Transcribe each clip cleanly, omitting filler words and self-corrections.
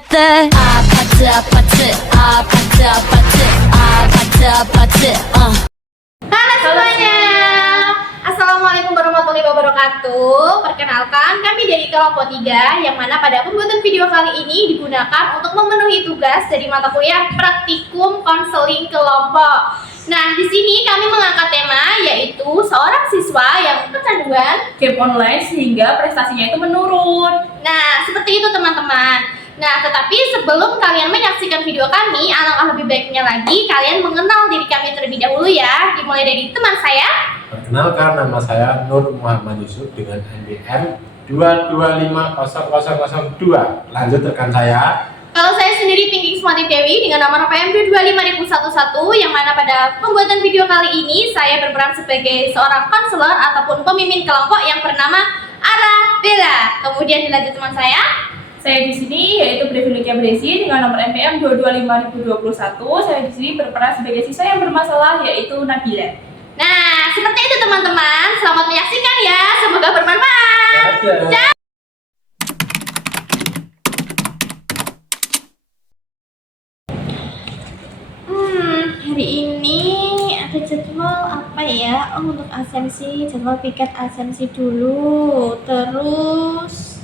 아파트 아파트 아파트 아파트 아파트 아파트 아파트 Halo semuanya, Assalamualaikum warahmatullahi wabarakatuh. Perkenalkan, kami dari kelompok 3 yang mana pada pembuatan video kali ini digunakan untuk memenuhi tugas dari mata kuliah praktikum konseling kelompok. Nah, di sini kami mengangkat tema yaitu seorang siswa yang kecanduan game online sehingga prestasinya itu menurun. Nah, seperti itu teman-teman. Nah, tetapi sebelum kalian menyaksikan video kami, alangkah lebih baiknya lagi kalian mengenal diri kami terlebih dahulu ya. Dimulai dari teman saya. Perkenalkan, nama saya Nur Muhammad Yusuf dengan NPM 2250002. Lanjut rekan saya. Kalau saya sendiri Pinky Ismati Dewi dengan nomor PMB 25011 yang mana pada pembuatan video kali ini saya berperan sebagai seorang konselor ataupun pemimpin kelompok yang bernama Arabella. Kemudian dilanjut teman saya. Saya di sini yaitu Privilegia Bresi dengan nomor NPM 225.021. Saya di sini berperan sebagai siswa yang bermasalah yaitu Nabila. Nah, seperti itu teman-teman. Selamat menyaksikan ya. Semoga bermanfaat. Dadah. Hari ini ada jadwal apa ya? Oh, untuk ASEMSI, jadwal piket ASEMSI dulu. Terus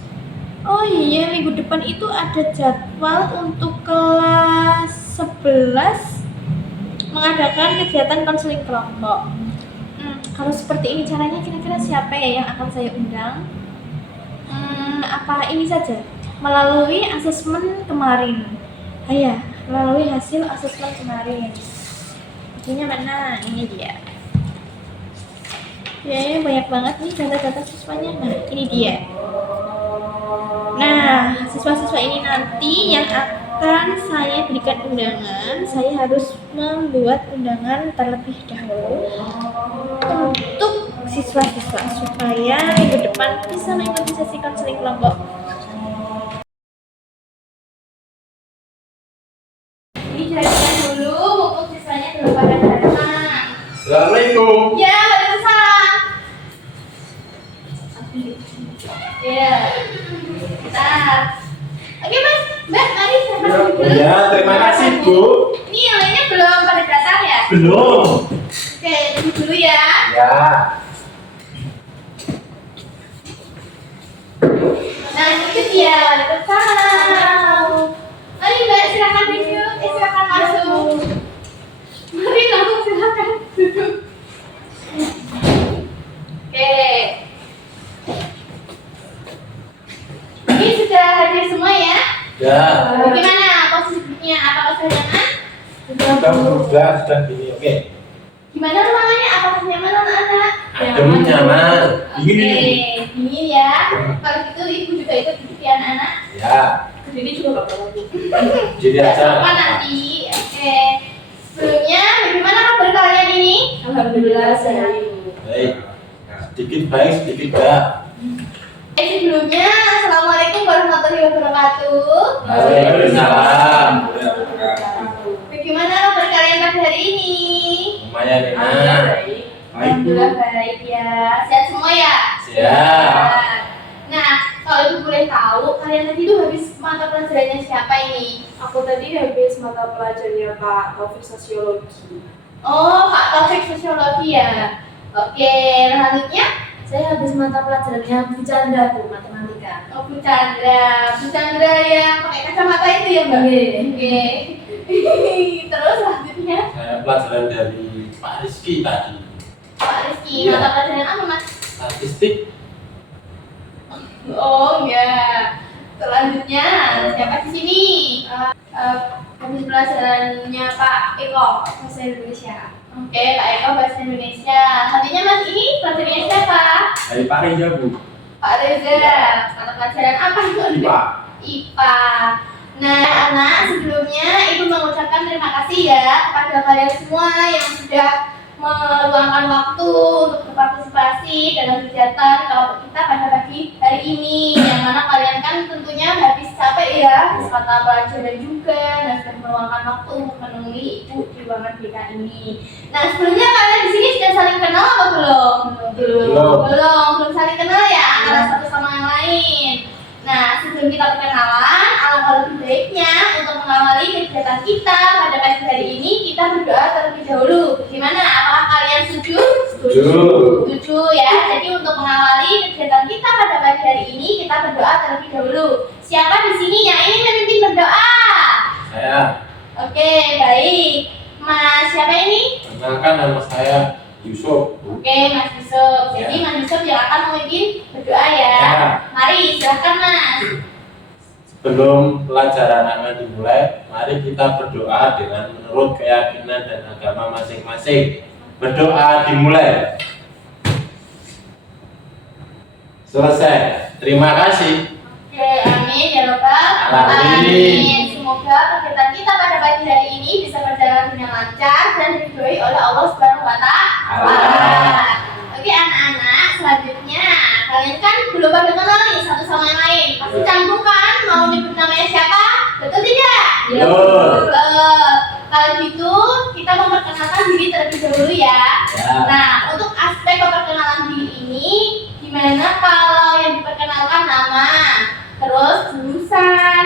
oh iya, minggu depan itu ada jadwal untuk kelas 11 mengadakan kegiatan konseling kelompok. Kalau seperti ini caranya, kira-kira siapa ya yang akan saya undang? Apa ini saja? Melalui asesmen kemarin. Ya, melalui hasil asesmen kemarin. Bukunya mana? Ini dia. Ya, ini banyak banget nih data-data siswanya. Nah, ini dia. Nah, siswa-siswa ini nanti yang akan saya berikan undangan, saya harus membuat undangan terlebih dahulu untuk siswa-siswa supaya minggu depan bisa mengikuti sesi konseling kelompok. Ini jadikan dulu mumpung siswanya belum pada datang. Assalamualaikum. Ya, waalaikumsalam. Ya. Bentar. Oke mas, mbak, mari saya masuk dulu. Ya, terima kasih Bu. Ini yang lainnya belum pada datang ya? Belum. Oke, tunggu dulu ya. Ya. Nah, itu dia. Waalaikumsalam. Mari mbak, silakan duduk. Silakan masuk. Mari langsung silakan duduk. Oke. Ini sudah hadir semua ya? Ya. Bagaimana posisinya? Apakah sudah nyaman? Sudah gini. Oke. Gimana ruangannya? Apakah nyaman anak-anak? Adem, nyaman. Dingin Oke, ini. dingin ya. Kalau gitu ibu juga ikut duduk ya anak-anak. Ya. Jadi juga gak perlu. Jadi aja. Apa nanti? Oke. Sebelumnya, bagaimana kabar kalian ini? Alhamdulillah sehat. Baik. Sedikit baik, sedikit enggak. Sebelumnya, Assalamualaikum warahmatullahi wabarakatuh. Waalaikumsalam. Bagaimana kabar kalian pada hari ini? Lumayan enak. Baik Bu. Alhamdulillah baik ya. Sehat semua ya? Siap. Nah, kalau ibu boleh tahu, kalian tadi tuh habis mata pelajarannya siapa ini? Aku tadi habis mata pelajarannya Pak Taufik Sosiologi. Oh, Pak Taufik Sosiologi ya. Oke, selanjutnya Saya habis mata pelajarannya Bu Chandra, Bu, matematika. oh, Bu Chandra. Bu Chandra yang pakai kacamata itu ya, Mbak? Oke. Terus selanjutnya Saya pelajaran dari Pak Rizky tadi. Pak Rizky, Iya. mata pelajaran apa Mas? Statistik. Oh ya. Selanjutnya siapa di sini? Habis pelajarannya Pak Eko bahasa Indonesia. Oke, Pak Eko bahasa Indonesia. Selanjutnya Mas ini pelajarannya siapa? Dari Pak Reza Bu. Pak Reza. Mata pelajaran apa itu? IPA. IPA. Nah, anak, sebelumnya Ibu mengucapkan terima kasih ya kepada kalian semua yang sudah meluangkan waktu untuk berpartisipasi dalam kegiatan kelompok kita pada pagi hari ini, yang mana kalian kan tentunya habis capek ya, habis mata pelajaran juga, dan sudah meluangkan waktu untuk menemui Ibu di ruangan kita ini. Nah, sebelumnya kalian di sini sudah saling kenal atau belum? Belum saling kenal ya antara satu sama yang lain. Nah, sebelum kita perkenalan, Alangkah lebih baiknya untuk mengawali kegiatan kita pada pagi hari ini kita berdoa terlebih dahulu. Gimana? Apakah kalian setuju? Setuju ya. Jadi untuk mengawali kegiatan kita pada pagi hari ini kita berdoa terlebih dahulu. Siapa di sini yang ingin memimpin berdoa? Saya. Oke, baik. Mas siapa ini? Perkenalkan, nama saya Yusuf. Oke, Mas Yusuf. Jadi Mas Yusuf yang akan memimpin berdoa ya. Ya. Mari silakan Mas. Sebelum pelajaran akan dimulai, mari kita berdoa dengan menurut keyakinan dan agama masing-masing. Berdoa dimulai. Selesai. Terima kasih. Oke, amin ya Robbal Amin. Semoga kegiatan kita pada pagi hari ini bisa berjalan dengan lancar dan diridhoi oleh Allah Subhanahu wa Ta'ala. Oke, anak-anak, selanjutnya kalian kan belum pada kenal nih satu sama yang lain. Pasti canggung kan mau nyebut namanya siapa? Betul tidak? Betul. Kalau gitu, kita memperkenalkan diri terlebih dahulu ya. Nah, untuk aspek memperkenalkan diri ini, gimana kalau yang diperkenalkan nama, terus jurusan,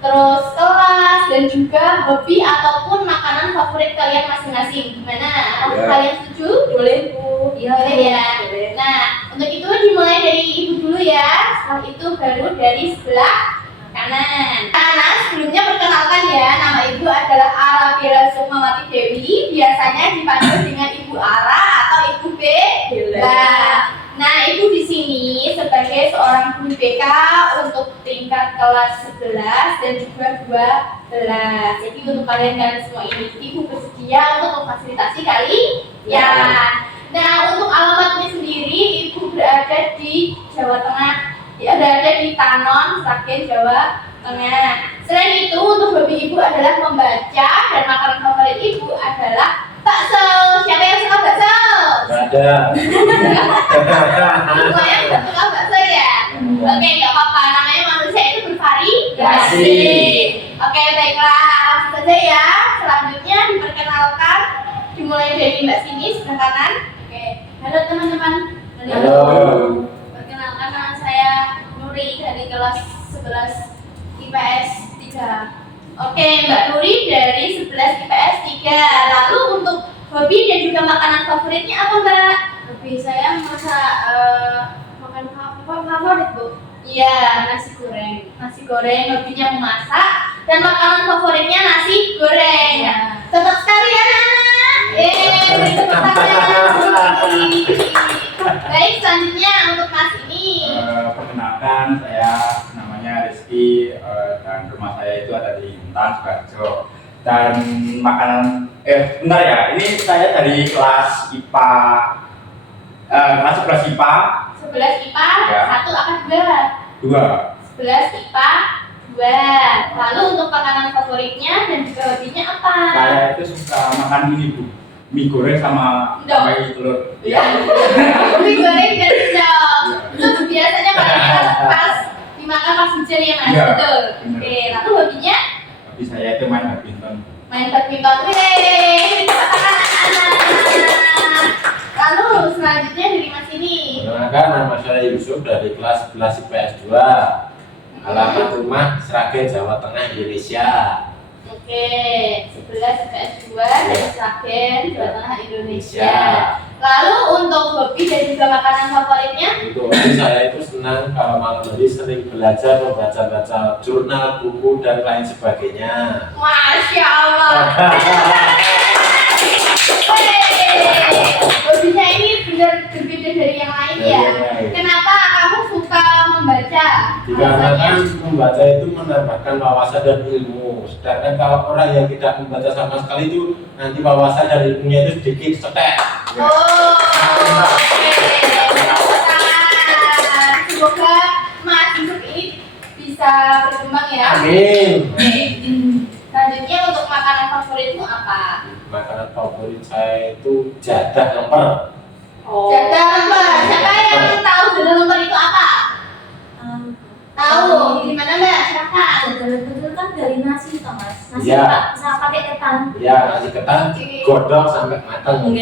terus kelas, dan juga hobi ataupun makanan favorit kalian masing-masing. Gimana? Apakah kalian setuju? Boleh Bu. Iya, boleh ya. Nah, untuk itu dimulai dari ibu dulu ya. Setelah itu baru dari sebelah kanan. Anak, sebelumnya perkenalkan ya, nama ibu adalah Arabella Sukmawati Dewi. Biasanya dipanggil dengan Ibu Ara atau Ibu Bella. Nah, ibu di sini sebagai seorang guru BK untuk tingkat kelas 11 dan juga 12. Jadi untuk kalian semua ini, ibu bersedia untuk memfasilitasi kalian. Nah, untuk alamatnya sendiri, ibu berada di Jawa Tengah. Berada di Tanon, Sragen, Jawa Tengah. Selain itu, untuk hobi ibu adalah membaca dan makanan favorit ibu adalah bakso. Siapa yang suka bakso? Ada. Semuanya suka bakso ya? Oke, nggak apa-apa. Namanya manusia itu bervariasi. Oke, baiklah. Langsung saja ya. Selanjutnya diperkenalkan. Dimulai dari Mbak sini, sebelah kanan. Oke. Halo teman-teman. Halo. Perkenalkan, nama saya Nuri dari kelas 11 IPS 3. Oke, Mbak Nuri dari 11 IPS 3. Lalu untuk hobi dan juga makanan favoritnya apa, Mbak? Hobi saya masak makan favorit, Bu. Iya, nasi goreng. Nasi goreng, hobinya memasak dan makanan favoritnya nasi goreng. Ya. Cocok sekali ya, anak-anak. Beri tepuk tangan. Baik, selanjutnya untuk Mas ini. Perkenalkan, saya namanya Rizky dan rumah saya itu ada di Intan, Sidoarjo. Dan makanan, bentar ya, ini saya dari kelas IPA, kelas 11 IPA 11 IPA, Ya. 1 apa 2? 2. 11 IPA 2. Lalu untuk makanan favoritnya dan juga hobinya apa? Saya itu suka makan ini Bu, mie goreng sama telur. Mie goreng dan rendang. Itu biasanya pas dimakan pas hujan ya Mas, Iya, betul. benar. Oke, lalu hobinya? Tapi saya itu main badminton. Main badminton. Wih, anak-anak. Lalu selanjutnya dari Mas ini. Perkenalkan, nama saya Yusuf dari kelas 11 IPS 2. Alamat rumah Sragen, Jawa Tengah, Indonesia. Oke, 11 IPS 2 dari Sragen, Jawa Tengah, Indonesia. Lalu untuk hobi dan juga makanan favoritnya? Untuk hobi saya itu senang kalau malam hari sering belajar, membaca-baca jurnal, buku, dan lain sebagainya. Masya Allah. Hobinya ini benar berbeda dari yang lain ya. Kenapa kamu suka membaca? Dikarenakan membaca itu menambahkan wawasan dan ilmu. Sedangkan kalau orang yang tidak membaca sama sekali itu nanti wawasan dan ilmunya itu sedikit cetek. Oh, oke. Semoga Mas Yusuf ini bisa berkembang ya. Amin. Selanjutnya untuk makanan favoritmu apa? Makanan favorit saya itu jadah lemper. Jadah lemper. Siapa yang tahu jadah lemper itu apa? Tahu. Gimana Mbak? Silakan. Itu kan dari nasi toh Mas. Nasi Iya. sama pakai ketan. Ya, nasi ketan godok sampai matang. Kita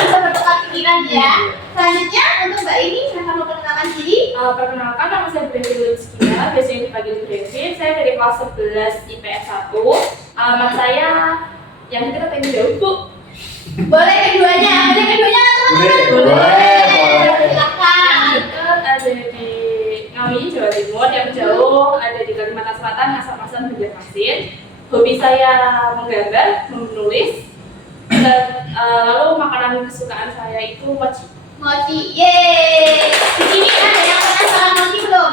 bisa bertukar pikiran ya. Selanjutnya untuk Mbak ini silakan memperkenalkan diri. Perkenalkan, nama saya Brenda Rizkia biasanya dipanggil Brevin. Saya dari kelas 11 IPS 1. Alamat saya yang dekat yang jauh, Bu. Boleh keduanya teman-teman. Boleh. Silakan. Yang dekat ada di Ngawi, Jawa Timur. Yang jauh ada di Kalimantan Selatan, Ngasar-Ngasar, Banjarmasin. Hobi saya menggambar, menulis, dan lalu makanan kesukaan saya itu mochi. Mochi, yeay. Di sini ada yang pernah makan mochi belum?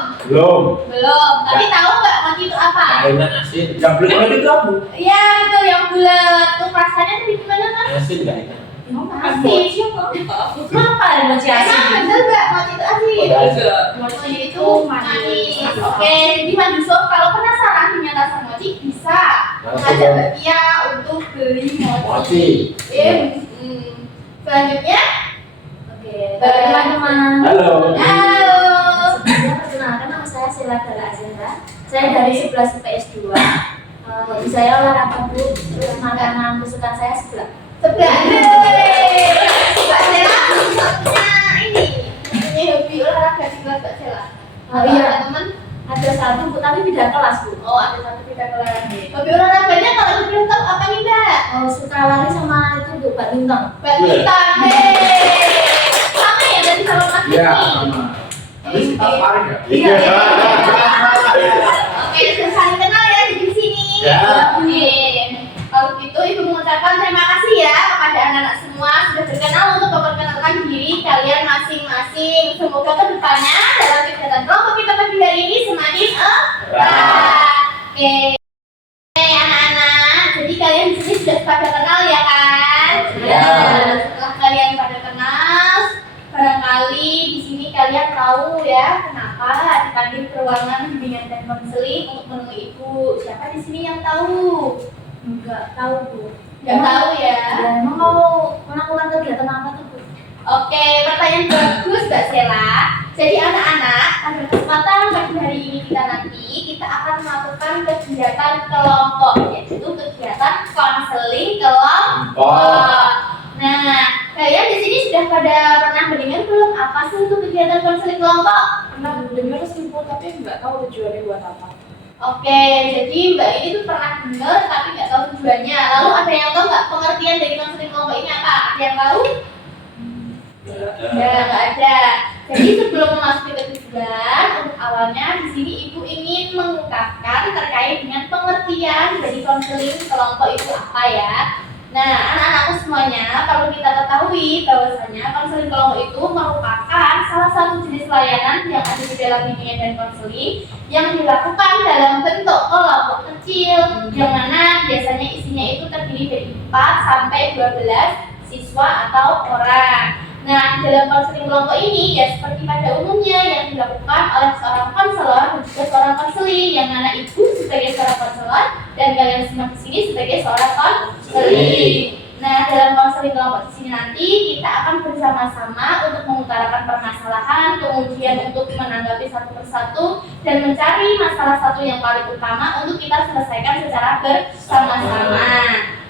Belum. Tapi tahu nggak mochi itu apa? Kainan asin. Yang belum itu apa? Iya betul, yang bulat. Tuh rasanya tuh gimana kan? Asin nggak enak. Asin. Kenapa ada mochi asin? Emang bener nggak mochi itu asin? Juga Mochi itu manis. Oke, jadi Mas Yusuf kalau penasaran dengan rasa mochi bisa mengajak Mbak Tia untuk beli mochi. Mochi. Selanjutnya, Oke, teman-teman. Halo. Halo. Sebelumnya perkenalkan nama saya Sheila Dara Azhara. Saya dari 11 IPS 2. Hobi saya olahraga, Bu. Terus makanan kesukaan saya sebelah. Sebelah. Mbak Sela punya ini, punya hobi olahraga di kelas Mbak Sela. Oh iya, teman. ada satu, Bu, tapi beda kelas, Bu. Oh, ada satu beda kelas. Hobi olahraganya kalau boleh tahu apa nih, Mbak? Suka lari sama itu, Bu, badminton. Badminton. Sama ya berarti sama Mas Iya, Diki? sama. Tapi kita kemarin ya? Iya. Oke, sudah saling kenal ya di sini. Ya. Oke. Kalau gitu Ibu mengucapkan terima kasih ya kepada anak-anak semua sudah berkenan untuk memperkenalkan diri kalian masing-masing. Semoga kedepannya dalam kegiatan kelompok kita pagi hari ini semakin erat. Oke. Anak-anak, jadi kalian di sini sudah pada kenal ya kan? Ya. Setelah kalian pada kenal, barangkali di sini kalian tahu ya kenapa dipanggil ke ruangan bimbingan dan konseling untuk menemui ibu. Siapa di sini yang tahu? Enggak tahu, Bu. Nggak tahu ya. Emang mau melakukan kegiatan apa tuh, Bu? Oke, pertanyaan bagus Mbak Sela. Jadi anak-anak, pada kesempatan pagi hari ini kita akan melakukan kegiatan kelompok, yaitu kegiatan konseling kelompok. Nah, kalian di sini sudah pada pernah mendengar belum apa sih itu kegiatan konseling kelompok? pernah dengar sih, Bu, tapi nggak tahu tujuannya buat apa. Oke, jadi Mbak ini tuh pernah dengar tapi nggak tahu tujuannya. Lalu ada yang tahu nggak pengertian dari konseling kelompok ini apa? Ada yang tahu? Ya, nggak ada. Jadi sebelum memasuki ke tujuan, untuk awalnya di sini Ibu ingin mengungkapkan terkait dengan pengertian dari konseling kelompok itu apa ya. Nah, anak-anakku semuanya, perlu kita ketahui bahwasanya konseling kelompok itu merupakan salah satu jenis layanan yang ada di dalam bimbingan dan konseling yang dilakukan dalam bentuk kelompok kecil, yang mana biasanya isinya itu terdiri dari 4 sampai 12 siswa atau orang. Nah, di dalam konseling kelompok ini ya seperti pada umumnya yang dilakukan oleh seorang konselor dan juga seorang konseling, yang mana ibu sebagai seorang konselor dan kalian semua di sini sebagai seorang konseling. Nah, dalam konseling kelompok di sini nanti kita akan bersama-sama untuk mengutarakan permasalahan, kemudian untuk menanggapi satu persatu dan mencari masalah satu yang paling utama untuk kita selesaikan secara bersama-sama.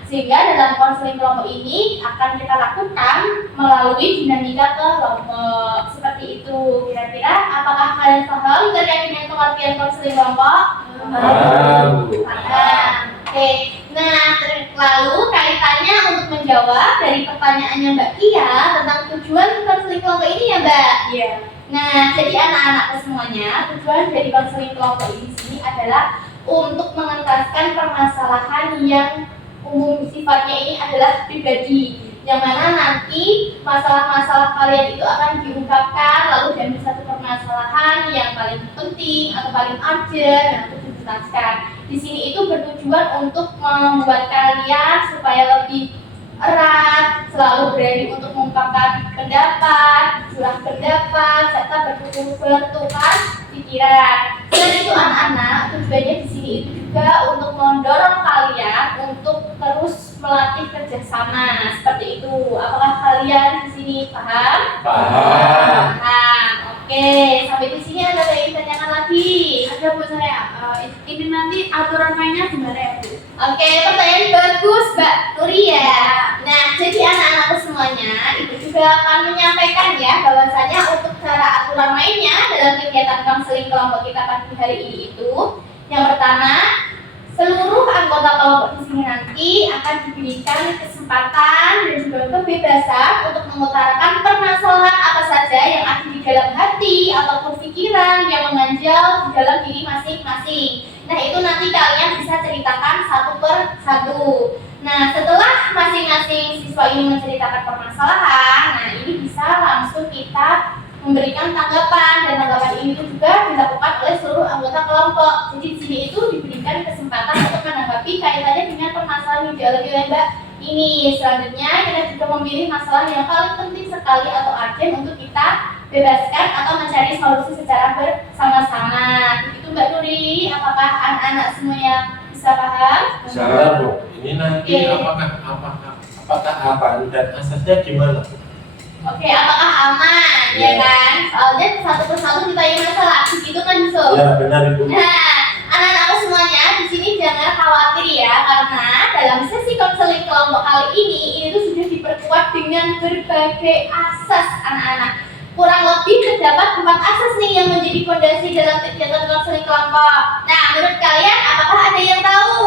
Sehingga dalam konseling kelompok ini akan kita lakukan melalui dinamika kelompok. Seperti itu. Kira-kira apakah kalian paham terkait dengan pengertian konseling kelompok? Paham. Paham. Oke. Nah, lalu kaitannya untuk menjawab dari pertanyaannya Mbak Tia tentang tujuan konseling kelompok ini ya, Mbak? Iya. Nah, jadi anak-anakku semuanya, tujuan dari konseling kelompok ini sini adalah untuk mengentaskan permasalahan yang umum sifatnya ini adalah pribadi, yang mana nanti masalah-masalah kalian itu akan diungkapkan lalu dari satu permasalahan yang paling penting atau paling urgent dan untuk dituntaskan. Di sini itu bertujuan untuk membuat kalian supaya lebih erat, selalu berani untuk mengungkapkan pendapat, curah pendapat, serta bertukar pikiran. Selain itu anak-anak, tujuannya di sini itu juga untuk mendorong kalian untuk terus melatih kerjasama seperti itu. Apakah kalian di sini paham? Paham. Paham. Oke, sampai di sini ada yang ditanyakan lagi. udah Bu saya. Ini nanti aturan mainnya gimana ya Bu? Oke, pertanyaan bagus Mbak Nuri ya. Nah, jadi anak-anakku semuanya, Ibu juga akan menyampaikan ya bahwasanya untuk cara aturan mainnya dalam kegiatan konseling kelompok kita pagi hari ini itu, yang pertama, seluruh anggota kelompok di sini nanti akan diberikan kesempatan dan juga kebebasan untuk mengutarakan permasalahan apa saja yang ada di dalam hati ataupun pikiran yang mengganjal di dalam diri masing-masing. Nah, itu nanti kalian bisa ceritakan satu per satu. Nah, setelah masing-masing siswa ini menceritakan permasalahan, nah ini bisa langsung kita memberikan tanggapan, dan tanggapan ini juga dilakukan oleh seluruh anggota kelompok. Jadi di sini itu diberikan kesempatan untuk menanggapi kaitannya dengan permasalahan yang dialami oleh Mbak ini. Selanjutnya kita juga memilih masalah yang paling penting sekali atau urgent untuk kita bebaskan atau mencari solusi secara bersama-sama. Begitu Mbak Nuri, apakah anak-anak semuanya bisa paham? Bisa Bu. Ini nanti Oke. apakah apa dan asasnya gimana Bu? Oke, apakah aman? Ya kan? Soalnya satu persatu kita yang masalah, begitu kan Yusuf? Ya benar Ibu. Nah, anak-anakku semuanya di sini jangan khawatir ya, karena dalam sesi konseling kelompok kali ini tuh sudah diperkuat dengan berbagai asas anak-anak. Kurang lebih terdapat 4 asas nih yang menjadi fondasi dalam kegiatan konseling kelompok. Nah, menurut kalian apakah ada yang tahu?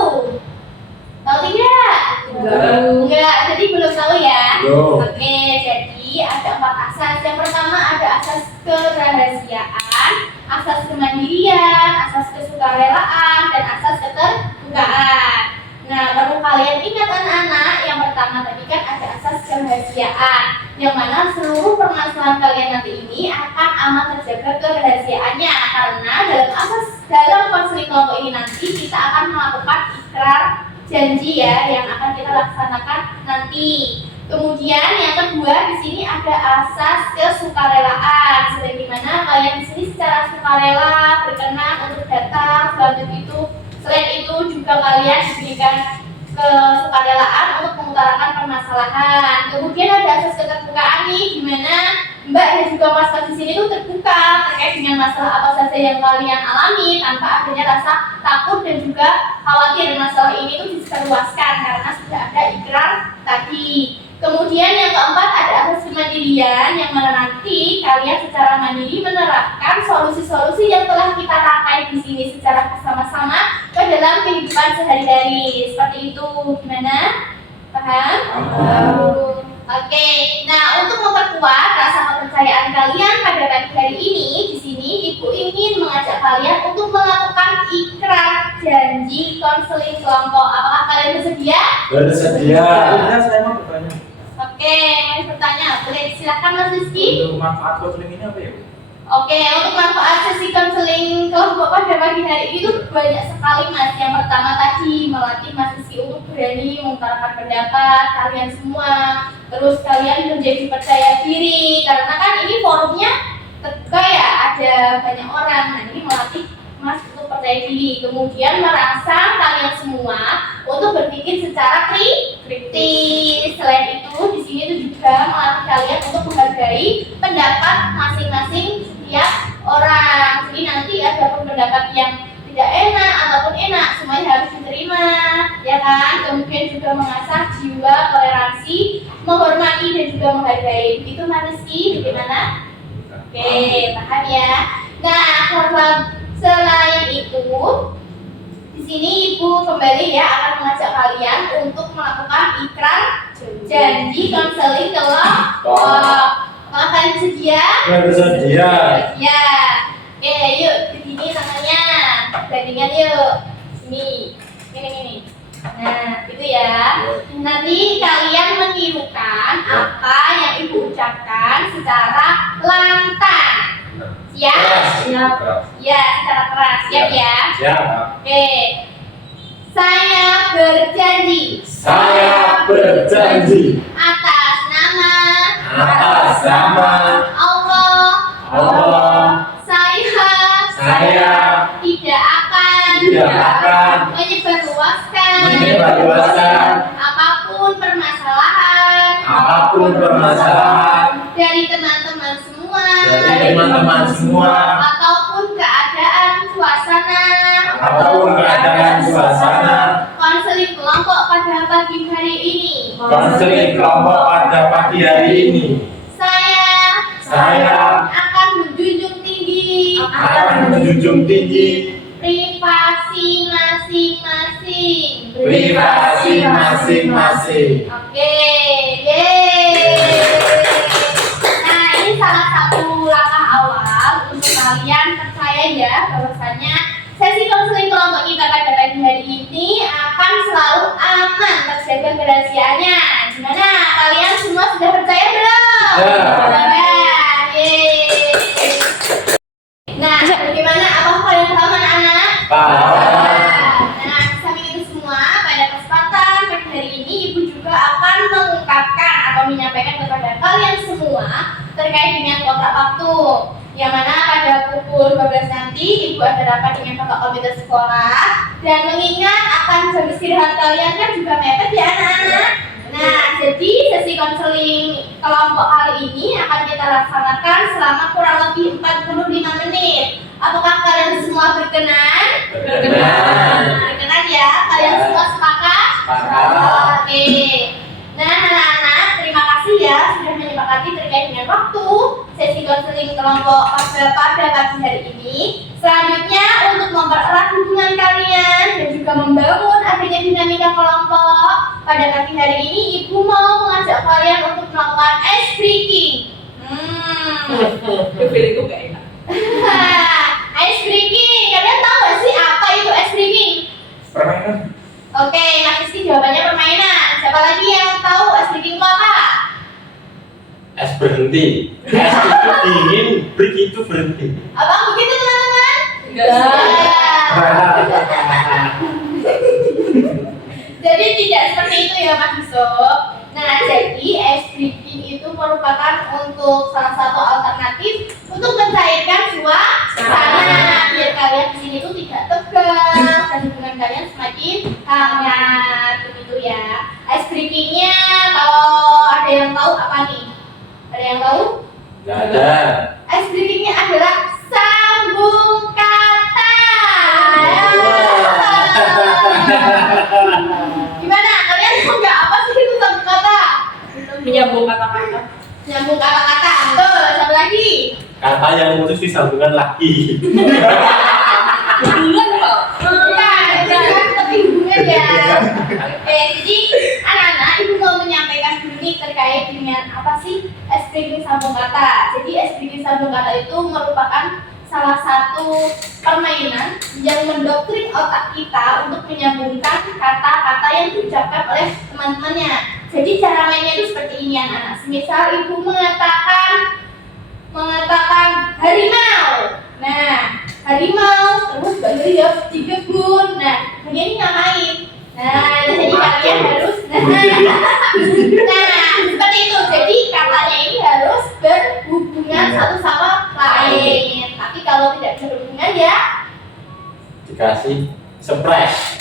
Tahu tidak? Enggak, jadi belum tahu ya. Belum. Oke, jadi ada 4 asas. Yang pertama ada asas kerahasiaan, asas kemandirian, asas kesukarelaan, dan asas keterbukaan. Nah, perlu kalian ingat anak-anak, yang pertama tadi kan ada asas kerahasiaan, yang mana seluruh permasalahan kalian nanti ini akan amat terjaga kerahasiaannya, karena dalam konseling kelompok ini nanti kita akan melakukan ikrar janji ya yang akan kita laksanakan nanti. Kemudian yang kedua di sini ada asas kesukarelaan, sebagaimana kalian di sini secara sukarela berkenan untuk datang. Selain itu juga kalian diberikan kesukarelaan untuk mengutarakan permasalahan. Kemudian ada asas keterbukaan nih, di mana Mbak dan juga Mas di sini tuh terbuka terkait dengan masalah apa saja yang kalian alami tanpa adanya rasa takut dan juga khawatir. Masalah ini tuh disebarluaskan karena sudah ada ikrar tadi. Kemudian yang keempat ada asas kemandirian, yang mana nanti kalian secara mandiri menerapkan solusi-solusi yang telah kita rangkai di sini secara bersama-sama ke dalam kehidupan sehari-hari. Seperti itu, gimana? Paham? Oke. Nah, untuk memperkuat rasa kepercayaan kalian pada pagi hari ini, di sini Ibu ingin mengajak kalian untuk melakukan ikrar janji konseling kelompok. Apakah kalian bersedia? Bersedia. Saya mau bertanya. Oke, mau bertanya. Boleh silakan Mas Rizky. Untuk manfaat konseling ini apa ya Bu? Oke, untuk manfaat sesi konseling kelompok pada pagi hari ini tuh banyak sekali Mas. Yang pertama tadi melatih Mas Rizky untuk berani mengutarakan pendapat kalian semua. Terus kalian menjadi percaya diri, karena kan ini forumnya terbuka ya, ada banyak orang. Nah, ini melatih Mas untuk percaya diri. Kemudian merasa kalian semua untuk berpikir secara kritis. Selain itu, di sini tuh juga melatih kalian untuk menghargai pendapat masing-masing setiap orang. Jadi nanti ada pun pendapat yang tidak enak ataupun enak, semuanya harus diterima, ya kan? Kemudian juga mengasah jiwa toleransi, menghormati dan juga menghargai. Begitu Mas Rizky, bagaimana? Oke, paham ya. Nah, selain itu, di sini Ibu kembali ya akan mengajak kalian untuk melakukan ikrar janji konseling kelompok. Apakah kalian sedia? Bersedia. Ya. Oke, yuk di sini tangannya. Bandingan yuk. Sini. Ini. Nah, gitu ya. Nanti kalian menirukan apa yang Ibu ucapkan secara lantang. Siap? Ya, secara keras. Siap ya? Siap. Oke. Saya berjanji Saya berjanji atas nama Allah saya tidak akan menyebarluaskan apapun permasalahan dari teman-teman semua ataupun ataupun keadaan suasana Apapun keadaan suasana, konseling kelompok pada pagi hari ini. konseling kelompok pada pagi hari ini. Saya akan menjunjung tinggi privasi masing-masing. Privasi masing-masing. Oke, yeay. Nah, ini salah satu langkah awal untuk kalian percaya ya bahwasanya sesi konseling kelompok kita pada pagi hari ini akan selalu aman terjaga kerahasiaannya. Gimana? Kalian semua sudah percaya belum? Ya. Yeay. Nah, bagaimana? Apa kalian paham anak-anak? Nah, samping itu semua, pada kesempatan pagi hari ini Ibu juga akan mengungkapkan atau menyampaikan kepada kalian semua terkait dengan kontrak waktu. Yang mana pada pukul 12 nanti Ibu ada rapat dengan Bapak Komite Sekolah, dan mengingat akan jam istirahat kalian kan juga mepet ya anak-anak. Nah, jadi sesi konseling kelompok kali ini akan kita laksanakan selama kurang lebih 45 menit. Apakah kalian semua berkenan? Berkenan ya? Kalian semua sepakat? Sepakat. Oke. Nah, anak-anak, terima kasih ya sudah menyepakati terkait dengan waktu sesi konseling kelompok pada pagi hari ini. Selanjutnya, untuk mempererat hubungan kalian dan juga membangun adanya dinamika kelompok pada pagi hari ini, Ibu mau mengajak kalian untuk melakukan ice breaking. Feelingku gak enak. Ice breaking, kalian tahu gak sih apa itu ice breaking? Permainan. Oke, Mas Rizky jawabannya permainan. Siapa lagi yang tahu ice breaking itu apa? Es berhenti. Es itu dingin, break itu berhenti. Apa begitu teman-teman? Enggak sih. Jadi tidak seperti itu ya Mas Biso. Nah, jadi ice breaking itu merupakan untuk salah satu alternatif untuk mencairkan suasana biar kalian di sini tuh tidak tegang dan hubungan kalian semakin hangat begitu ya. Ice breakingnya kalau ada yang tahu apa nih? Ada yang tahu? Nggak ada. Ice breakingnya adalah sambung kata. Gimana? Kalian tahu nggak apa sih itu sambung kata? Menyambung kata-kata. Nyambung kata-kata. Betul. Satu lagi. Kata yang putus disambungkan lagi. Hubungan kok. Bukan, tapi hubungan ya. Oke, jadi anak-anak Ibu mau menyampaikan dulu nih terkait dengan apa sih ice breaking sambung kata. Jadi ice breaking sambung kata itu merupakan salah satu permainan yang mendoktrin otak kita untuk menyambungkan kata-kata yang diucapkan oleh teman-temannya. Jadi cara mainnya itu seperti ini anak-anak. Misal Ibu mengatakan harimau. Nah, harimau terus bagi jawab di kebun. Nah, kalian ini ngapain? Nah, jadi kalian harus nah, seperti itu. Jadi katanya ini harus berhubungan satu sama lain. Tapi kalau tidak berhubungan ya Dikasih surprise.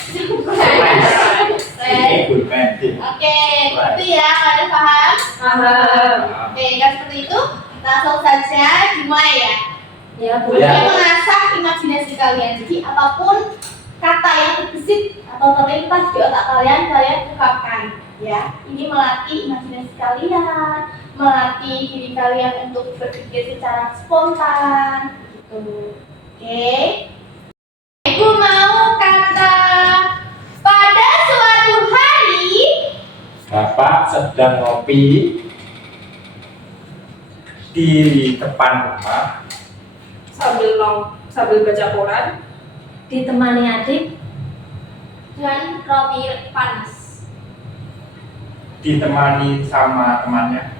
Oke, itu ya, kalian paham? Oke, kan seperti itu. Langsung saja dimulai ya. Ya, Oke, mengasah imajinasi kalian. Jadi apapun kata yang terbesit atau terlintas di otak kalian, kalian ungkapkan. Ya, ini melatih imajinasi kalian, melatih diri kalian untuk berpikir secara spontan. Gitu. Oke. Ibu mau kata pada suatu hari. Bapak sedang ngopi Di depan rumah. sambil baca koran. Ditemani adik. Dan roti panas. Ditemani sama temannya.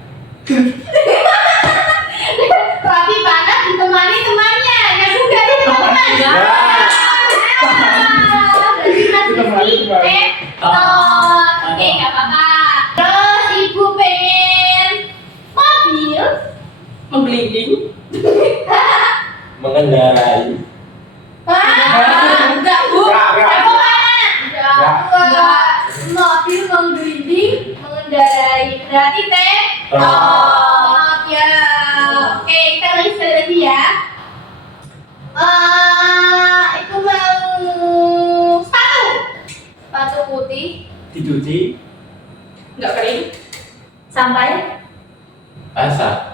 Roti panas ditemani temannya. Ya juga nih teman-teman. Berarti Mas Rizky oke, gak apa-apa. Terus Ibu pengen mobil. Menggelinding. mengendarai. Enggak Bu. Enggak. Enggak. Mobil menggelinding, mengendarai. Berarti ya. Oke, kita lagi sekali lagi ya. Itu mau dicuci, Nggak kering. Sampai Basah.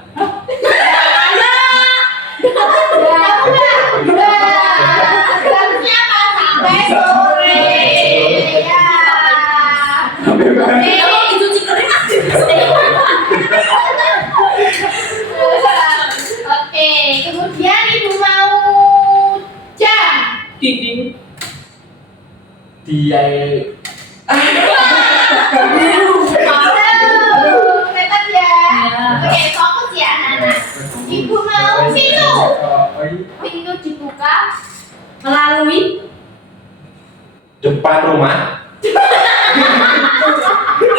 Harusnya apa? Sampai sore. Ya. Oke. kalau dicuci kering Oke, kemudian ibu mau jam. Dinding. dia Mepet ya. Oke, fokus ya anak-anak. Ibu mau pintu. Pintu dibuka. melalui Depan rumah.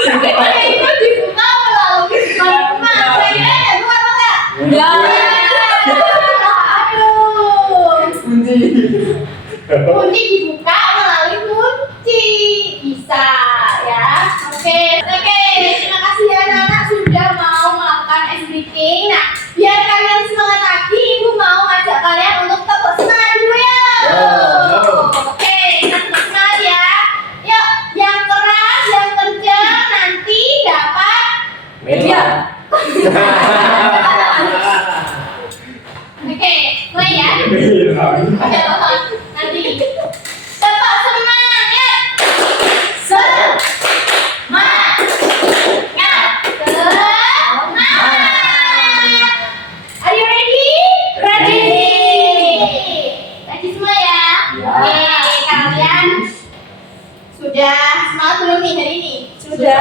Oke, itu dibuka melalui depan rumah. Kira-kira ada dua atau enggak? enggak Aduh. kunci. Kunci dibuka melalui kunci. Bisa ya. Oke, terima kasih ya anak-anak sudah mau melakukan ice breaking. Nah, biar kalian semangat lagi, ibu mau ngajak kalian untuk tepuk semangat dulu ya. Oke, kita tepuk semangat ya. Yuk, yang keras, yang kencang nanti dapat Media. Oke, mulai ya. Oke, nanti tepuk semangat. Semangat. Are you ready? Ready. Ready semua ya? Ya. Oke, kalian sudah semangat belum nih hari ini? Sudah.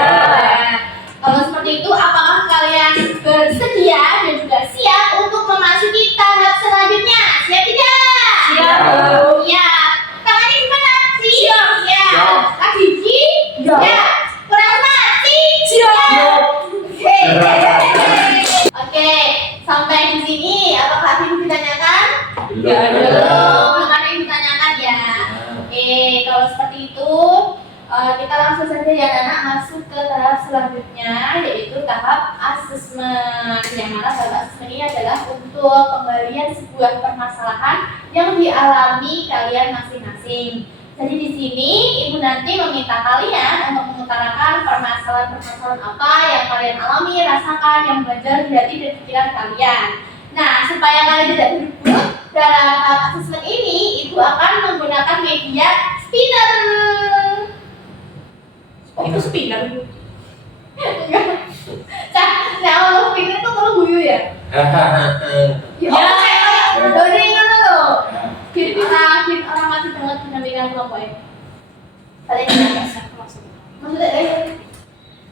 Kalau seperti itu, apakah kalian bersedia dan juga siap untuk memasuki tahap selanjutnya? Siap tidak? Siap. Siap. Tangannya gimana? Siap. Siap. Lagi Ci? Siap. Ya. Kurang semangat? Siap. Oke. Oke. Sampai di sini, apakah ada yang ditanyakan? Nggak ada. Belum ada yang ditanyakan ya. Oke, kalau seperti itu kita langsung saja ya anak masuk ke tahap selanjutnya, yaitu tahap asesmen. Yang mana tahap asesmen ini adalah untuk pemberian sebuah permasalahan yang dialami kalian masing-masing. Jadi di sini ibu nanti meminta kalian untuk mengutarakan permasalahan-permasalahan apa yang kalian alami, rasakan, yang belajar di hati dan pikiran kalian. Nah, supaya kalian tidak berebut dalam tahap asesmen ini, ibu akan menggunakan media spinner. Itu spinner. Nah, spinner itu kalau guyu ya? Ya, dari mana loh? Orang mati banget mendampingkan kelompoknya. Kalian tidak maksudnya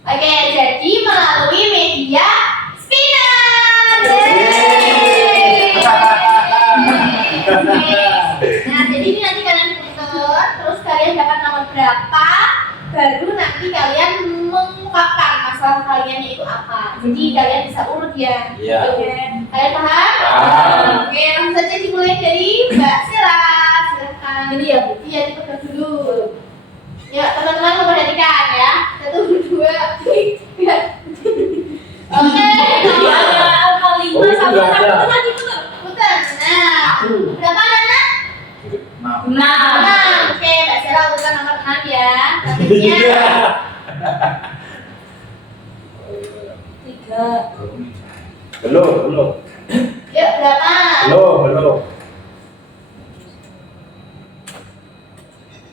Oke, jadi melalui media spinner. Nah, jadi ini nanti kalian putar, terus kalian dapat nomor berapa, baru nanti kalian mengungkapkan masalah kalian itu apa. Jadi kalian bisa urut ya. Iya. Oke. Kalian paham? Paham. Oke, langsung saja dimulai dari Mbak Sila. Silakan. Ini ya, Bu? Iya, dipegang dulu. Ya, teman-teman memperhatikan ya. 1, 2, 3. Oke. ada angka 5 Oh, sama sudah ada. satu lagi betul. Putar. Nah, berapa anak? Nah, 6. Oke, Mbak Sila urutkan nomor 6 ya. Selanjutnya. 3. Belum. Yuk, berapa? Belum.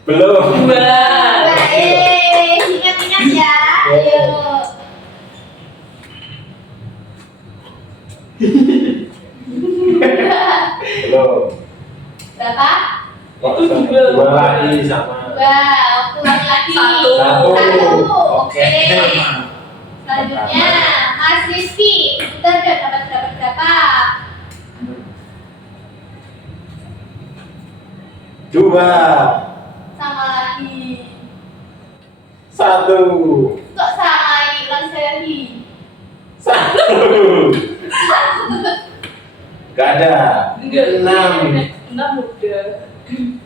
Dua. Baik, ingat-ingat ya. Ayo. Belum. Berapa? Kok Itu dua. dua lagi sama. Waktu lagi. Satu. Oke. Selanjutnya, Mas Rizky. Putar deh, dapat berapa? 2. Sama lagi. 1. Kok sama lagi? Ulang sekali lagi. 1. Gak ada. Enggak. 6. 6 udah.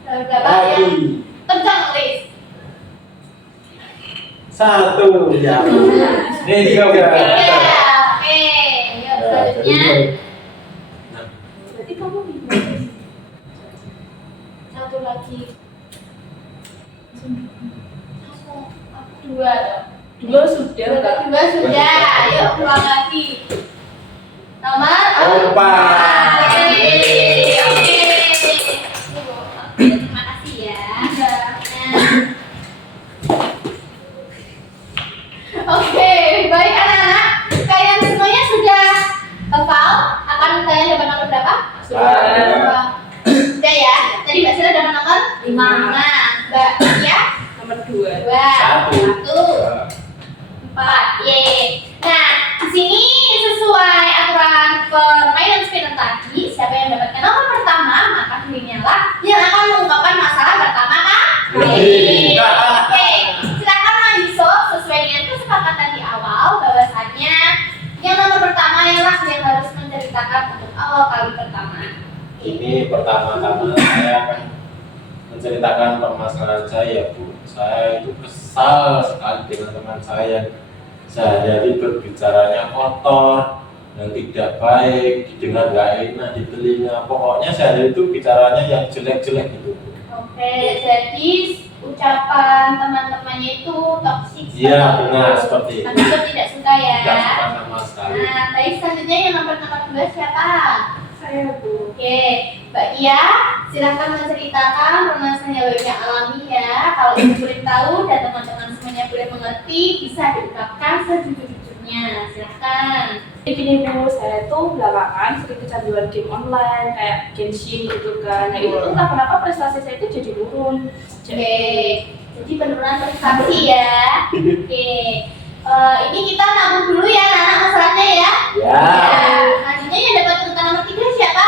Berapa ya? Lagi. Kencang, Riz. 1. Ya. Ini 3. Oke. Yuk, selanjutnya. Berarti kamu nih. Satu lagi. Aku dua dong. Dua sudah Kak. Dua sudah, ayo ulang lagi. Nomor Empat. Yeay, oke. Terima kasih ya. Nah. Oke, baik anak-anak. Kalian semuanya sudah hafal akan kalian dapat nomor berapa? Sudah. Sudah ya. Tadi Mbak Sila dapat nomor 5. Mbak ya? Nomor 2. 2. 1. 4. Yeay. Nah, di sini sesuai aturan permainan spinner tadi, siapa yang mendapatkan nomor pertama, maka dirinya lah yang akan mengungkapkan masalah pertama kan? Yeay. Oke, silakan Mahdiso sesuai dengan kesepakatan di awal bahwasannya yang nomor pertama ialah yang harus menceritakan untuk awal kali pertama. Ini pertama-tama saya akan menceritakan permasalahan saya, Bu. Saya itu kesal sekali dengan teman saya. Sehari-hari berbicaranya kotor dan tidak baik, didengar gak enak di telinga. Pokoknya sehari itu bicaranya yang jelek-jelek gitu. Oke, jadi ucapan teman-temannya itu toksik. Iya, benar seperti itu. Mahdiso tidak suka ya. Tidak suka sama sekali. Nah, baik selanjutnya yang nomor 2 siapa? Saya Bu. Oke, Mbak Ia, silahkan menceritakan permasalahan yang Mbak alami ya. Kalau ibu boleh tahu dan teman-teman semuanya boleh mengerti, bisa diungkapkan sejujur-jujurnya. Silahkan. Jadi gini Bu, saya tuh belakangan sering kecanduan game online kayak Genshin gitu kan. Nah itu entah kenapa prestasi saya itu jadi turun. Oke, jadi penurunan prestasi ya. Oke, ini kita nabung dulu ya anak-anak masalahnya ya. Ya. Selanjutnya yang dapat urutan nomor 3 siapa?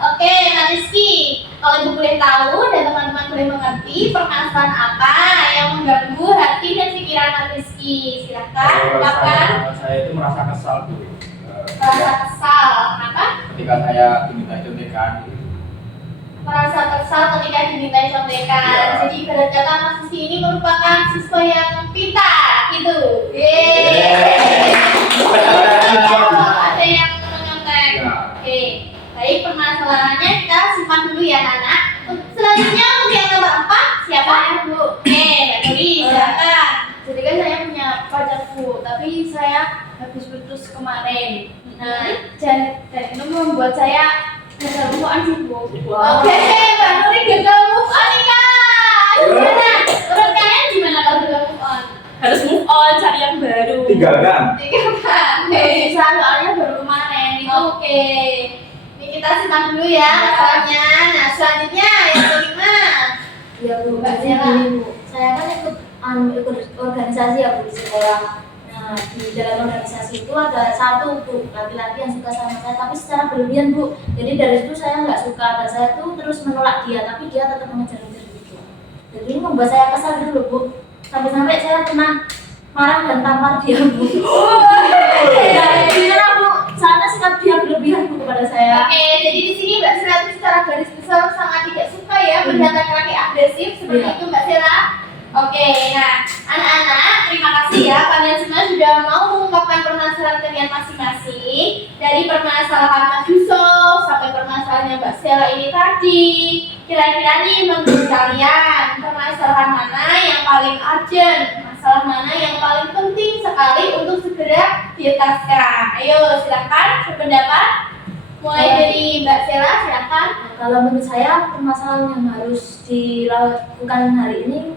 Oke, Nah Rizky, kalau ibu boleh tahu dan teman-teman boleh mengerti permasalahan apa yang mengganggu hati dan pikiran Mas Rizky. Silahkan, ungkapkan. Saya itu merasa kesal Bu. Merasa kesal, kenapa? Ketika saya diminta contekan. Merasa kesal ketika dimintai contekan. Iya. Jadi ibarat kata Mas Rizky ini merupakan siswa yang pintar, gitu. Yeay. Ada yang menyontek. Ya. Oke, baik permasalahannya kita simpan dulu ya anak. Selanjutnya untuk yang nomor 4 siapa ya Bu? Oke, Mbak Nuri, silakan. Jadi kan saya punya pacar Bu, tapi saya habis putus kemarin. Nah, dan itu membuat saya gagal move on sih Bu. Oke, Mbak Nuri gagal move on nih Kak. Gimana? Menurut kalian gimana kalau gagal move on? Harus move on, cari yang baru. Tinggalkan. Oke, soalnya baru kemarin. Oke, ini kita simpan dulu ya masalahnya. Nah, selanjutnya yang kelima. Ya Bu, Mbak jadi Zela. gini Bu, saya kan ikut organisasi ya Bu di sekolah. Nah di dalam organisasi itu ada satu Bu laki-laki yang suka sama saya, tapi secara berlebihan Bu. Jadi dari situ saya nggak suka dan saya tuh terus menolak dia, tapi dia tetap mengejar-ngejar gitu. Jadi ini membuat saya kesal gitu loh Bu. Sampai-sampai saya pernah marah dan tampar dia Bu. Ya, gimana Bu? Soalnya sikap dia berlebihan Bu kepada saya. Oke, jadi di sini Mbak Sela itu secara garis besar sangat tidak suka ya melihat laki-laki agresif seperti Iya. itu Mbak Sela. Oke, nah anak-anak terima kasih ya kalian semua sudah mau mengungkapkan permasalahan kalian masing-masing dari permasalahan Mas Yusuf sampai permasalahannya Mbak Sela ini tadi. Kira-kira nih menurut kalian permasalahan mana yang paling urgent? Masalah mana yang paling penting sekali untuk segera diataskan? Ayo silakan berpendapat. Mulai dari Mbak Sela silakan. Nah, kalau menurut saya permasalahan yang harus dilakukan hari ini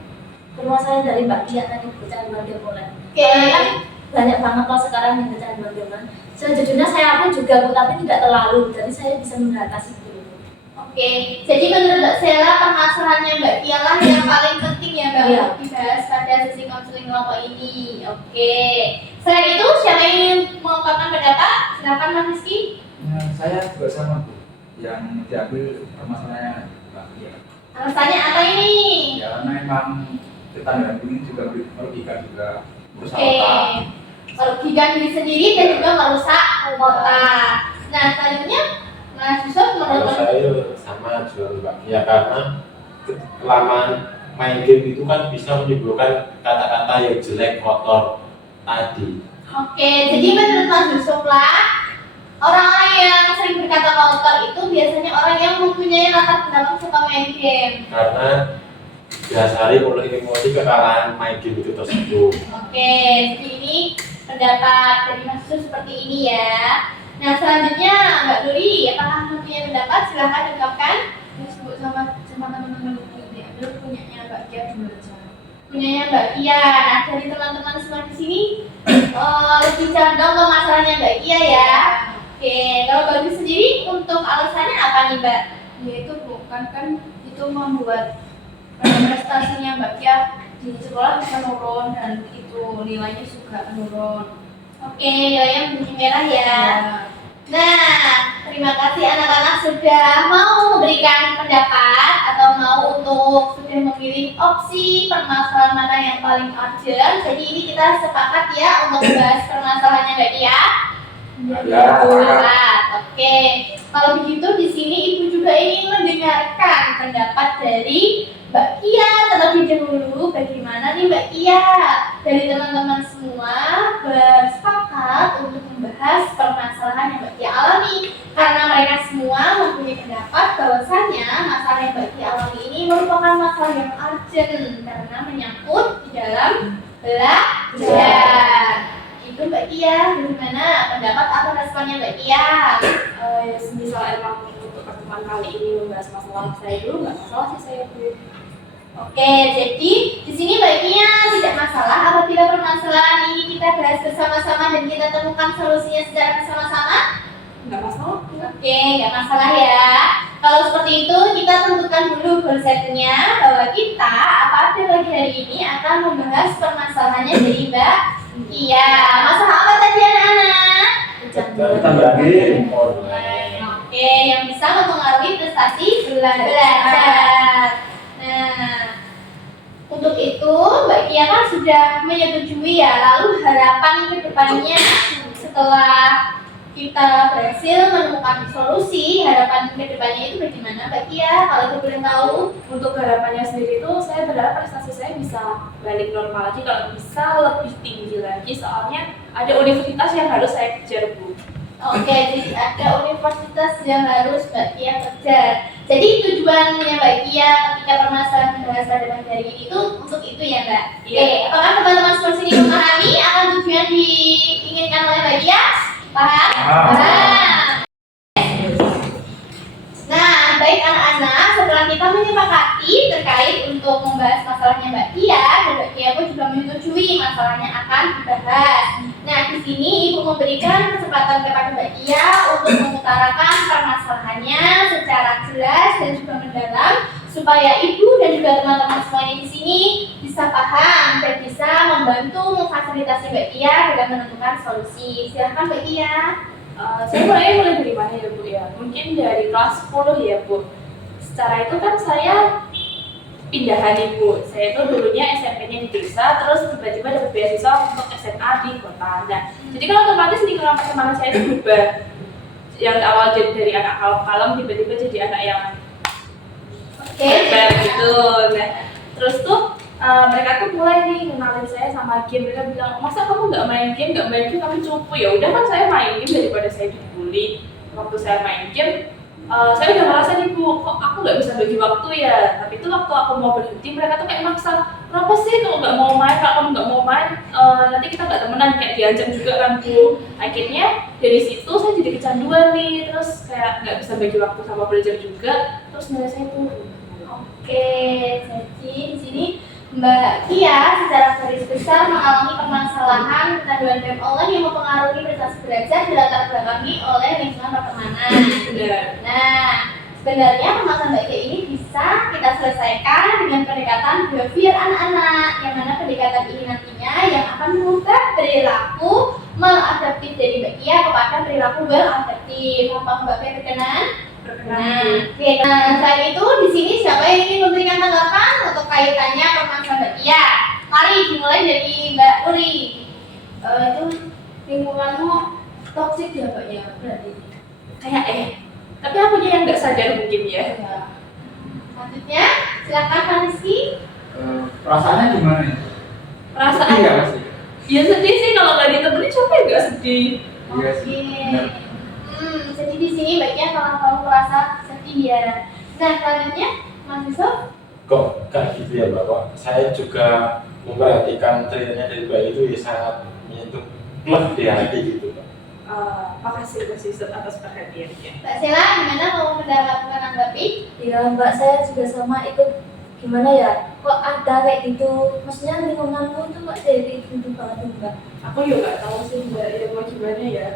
permasalahan dari Mbak Dia tadi kecanduan game online. Oke. Karena kan banyak banget kalau sekarang yang kecanduan game online. Sejujurnya saya pun juga Bu, tapi tidak terlalu. Jadi saya bisa mengatasi itu. Oke, jadi menurut Mbak Sela permasalahannya Mbak Tia lah yang paling penting ya Mbak Iya. untuk dibahas pada sesi konseling kelompok ini. Oke. Selain itu siapa yang ingin mengungkapkan pendapat? Silakan Mas Rizky. Ya, saya juga sama Bu. Yang diambil permasalahannya Mbak Dia. Alasannya apa ini? Ya karena emang ketanduan ini juga merugikan juga berusaha Oke. otak. Merugikan diri sendiri dan juga merusak otak. Nah, selanjutnya Mas Yusuf Kalau menurut saya sama juga Mbak, ya karena kelamaan main game itu kan bisa menimbulkan kata-kata yang jelek, kotor tadi. Oke, jadi menurut Mas Yusuf lah, orang-orang yang sering berkata kotor itu biasanya orang yang mempunyai latar belakang suka main game. Karena didasari oleh emosi kekalahan main game itu tersebut. Oke, jadi ini pendapat dari Mas Yusuf seperti ini ya. Nah, selanjutnya Mbak Duri, apakah mempunyai pendapat? Silahkan ungkapkan. Disebut sama teman-teman ini adalah punyanya Mbak Kia dulu aja. Punyanya Mbak Kia. Nah, dari teman-teman semua di sini lebih condong ke masalahnya Mbak Kia ya. Oke, kalau Mbak Duri sendiri untuk alasannya apa nih Mbak? Yaitu bukan kan itu membuat prestasinya Mbak Kia di sekolah menurun dan itu nilainya juga menurun. Oke, nilainya menjadi merah ya. Nah, terima kasih anak-anak sudah mau memberikan pendapat atau mau untuk sudah memilih opsi permasalahan mana yang paling urgent. Jadi ini kita sepakat ya untuk membahas permasalahannya Mbak Dia. Ya. Oke, kalau begitu di sini Ibu juga ingin mendengarkan pendapat dari Mbak Kia terlebih dahulu. Bagaimana nih Mbak Kia? Dari teman-teman semua bersepakat untuk membahas permasalahan yang Mbak Kia alami karena mereka semua mempunyai pendapat bahwasannya masalah yang Mbak Kia alami ini merupakan masalah yang urgent karena menyangkut di dalam belajar. Itu Mbak Kia, bagaimana pendapat atau responnya Mbak Kia? Ya semisal emang untuk pertemuan kali ini membahas masalah saya dulu, nggak masalah sih saya dulu. Oke, jadi di sini Mbak Kia tidak masalah apabila permasalahan ini kita bahas bersama-sama dan kita temukan solusinya secara bersama-sama? Nggak masalah. Oke, nggak masalah ya. Kalau seperti itu, kita tentukan dulu konsepnya bahwa kita pada pagi hari ini akan membahas permasalahannya dari Mbak Kia. Masalah apa tadi anak-anak? Kecanduan game online. Oke, yang bisa mempengaruhi prestasi belajar. Nah, untuk itu Mbak Kia kan sudah menyetujui ya. Lalu harapan ke depannya setelah kita berhasil menemukan solusi, harapan ke depannya itu bagaimana Mbak Kia? Kalau ibu boleh tahu. Untuk harapannya sendiri itu saya berharap prestasi saya bisa balik normal lagi, kalau bisa lebih tinggi lagi, soalnya ada universitas yang harus saya kejar Bu. Oke, jadi ada universitas yang harus Mbak Kia kejar. Jadi tujuannya Mbak Kia ketika permasalahan membahas pada pagi hari ini itu untuk itu ya Mbak? Iya. Oke, apakah teman-teman semua sini memahami akan tujuan diinginkan oleh Mbak Kia? Paham? Nah, baik anak-anak, setelah kita menyepakati terkait untuk membahas masalahnya Mbak Kia, dan Mbak Kia pun juga menyetujui masalahnya akan dibahas. Nah, di sini Ibu memberikan kesempatan kepada Mbak Kia untuk mengutarakan permasalahannya secara jelas dan juga mendalam supaya Ibu dan juga teman-teman semuanya di sini bisa paham dan bisa membantu memfasilitasi Mbak Kia dalam menentukan solusi. Silahkan Mbak Kia. Saya mulai dari mana ya Bu ya? Mungkin dari kelas 10 ya Bu. Secara itu kan saya pindahan Ibu. Saya itu dulunya SMP-nya di desa, terus tiba-tiba dapat beasiswa untuk SMA di kota. Nah, jadi kan otomatis lingkungan pertemanan saya itu berubah. Yang awal jadi dari anak kalem-kalem tiba-tiba jadi anak yang hebat gitu. Nah, terus tuh mereka tuh mulai nih kenalin saya sama game. Mereka bilang, masa kamu nggak main game, kamu cupu. Ya udah kan saya main game daripada saya dibully. Waktu saya main game, saya udah ngerasa nih Bu, kok aku nggak bisa bagi waktu ya. Tapi itu waktu aku mau berhenti, mereka tuh kayak maksa, kenapa sih kalau nggak mau main, kalau kamu nggak mau main, nanti kita nggak temenan, kayak diancam juga kan Bu. Akhirnya dari situ saya jadi kecanduan nih, terus kayak nggak bisa bagi waktu sama belajar juga, terus nilai saya turun. Oke, jadi di sini Mbak Kia secara garis besar mengalami permasalahan kecanduan game online yang mempengaruhi prestasi belajar dilatar belakangi oleh lingkungan pertemanan. Nah, sebenarnya permasalahan Mbak Kia ini bisa kita selesaikan dengan pendekatan behavior anak-anak, yang mana pendekatan ini nantinya yang akan mengubah perilaku maladaptif dari Mbak Kia kepada perilaku well-adaptif. Apa Mbak Kia berkenan? Nah, selain itu di sini siapa yang ingin memberikan tanggapan untuk kaitannya permasalahan Mbak Kia? Mari dimulai dari Mbak Uri. Itu lingkunganmu toksik ya Mbak ya berarti. Kayak tapi akunya yang nggak sadar mungkin ya. Selanjutnya silakan Pak Rizky. Perasaannya gimana ya? Perasaan Sedih nggak pasti? ya sedih sih, kalau nggak ditemenin siapa yang nggak sedih. Iya sih. Benar. Jadi di sini Mbak Kia kalau kamu merasa sedih ya. Nah, selanjutnya Mas Yusuf. kok kayak gitu ya Bapak. Saya juga memperhatikan ceritanya dari bayi itu ya sangat menyentuh plek di hati gitu Pak. Makasih Mbak Sister atas perhatiannya. Mbak Sela, gimana mau pendapat menanggapi? Ya Mbak, saya juga sama ikut, gimana ya, kok ada kayak gitu, maksudnya lingkunganku tuh kok jadi gitu banget tuh, Mbak. Aku juga nggak tahu sih Mbak, ya mau gimana ya.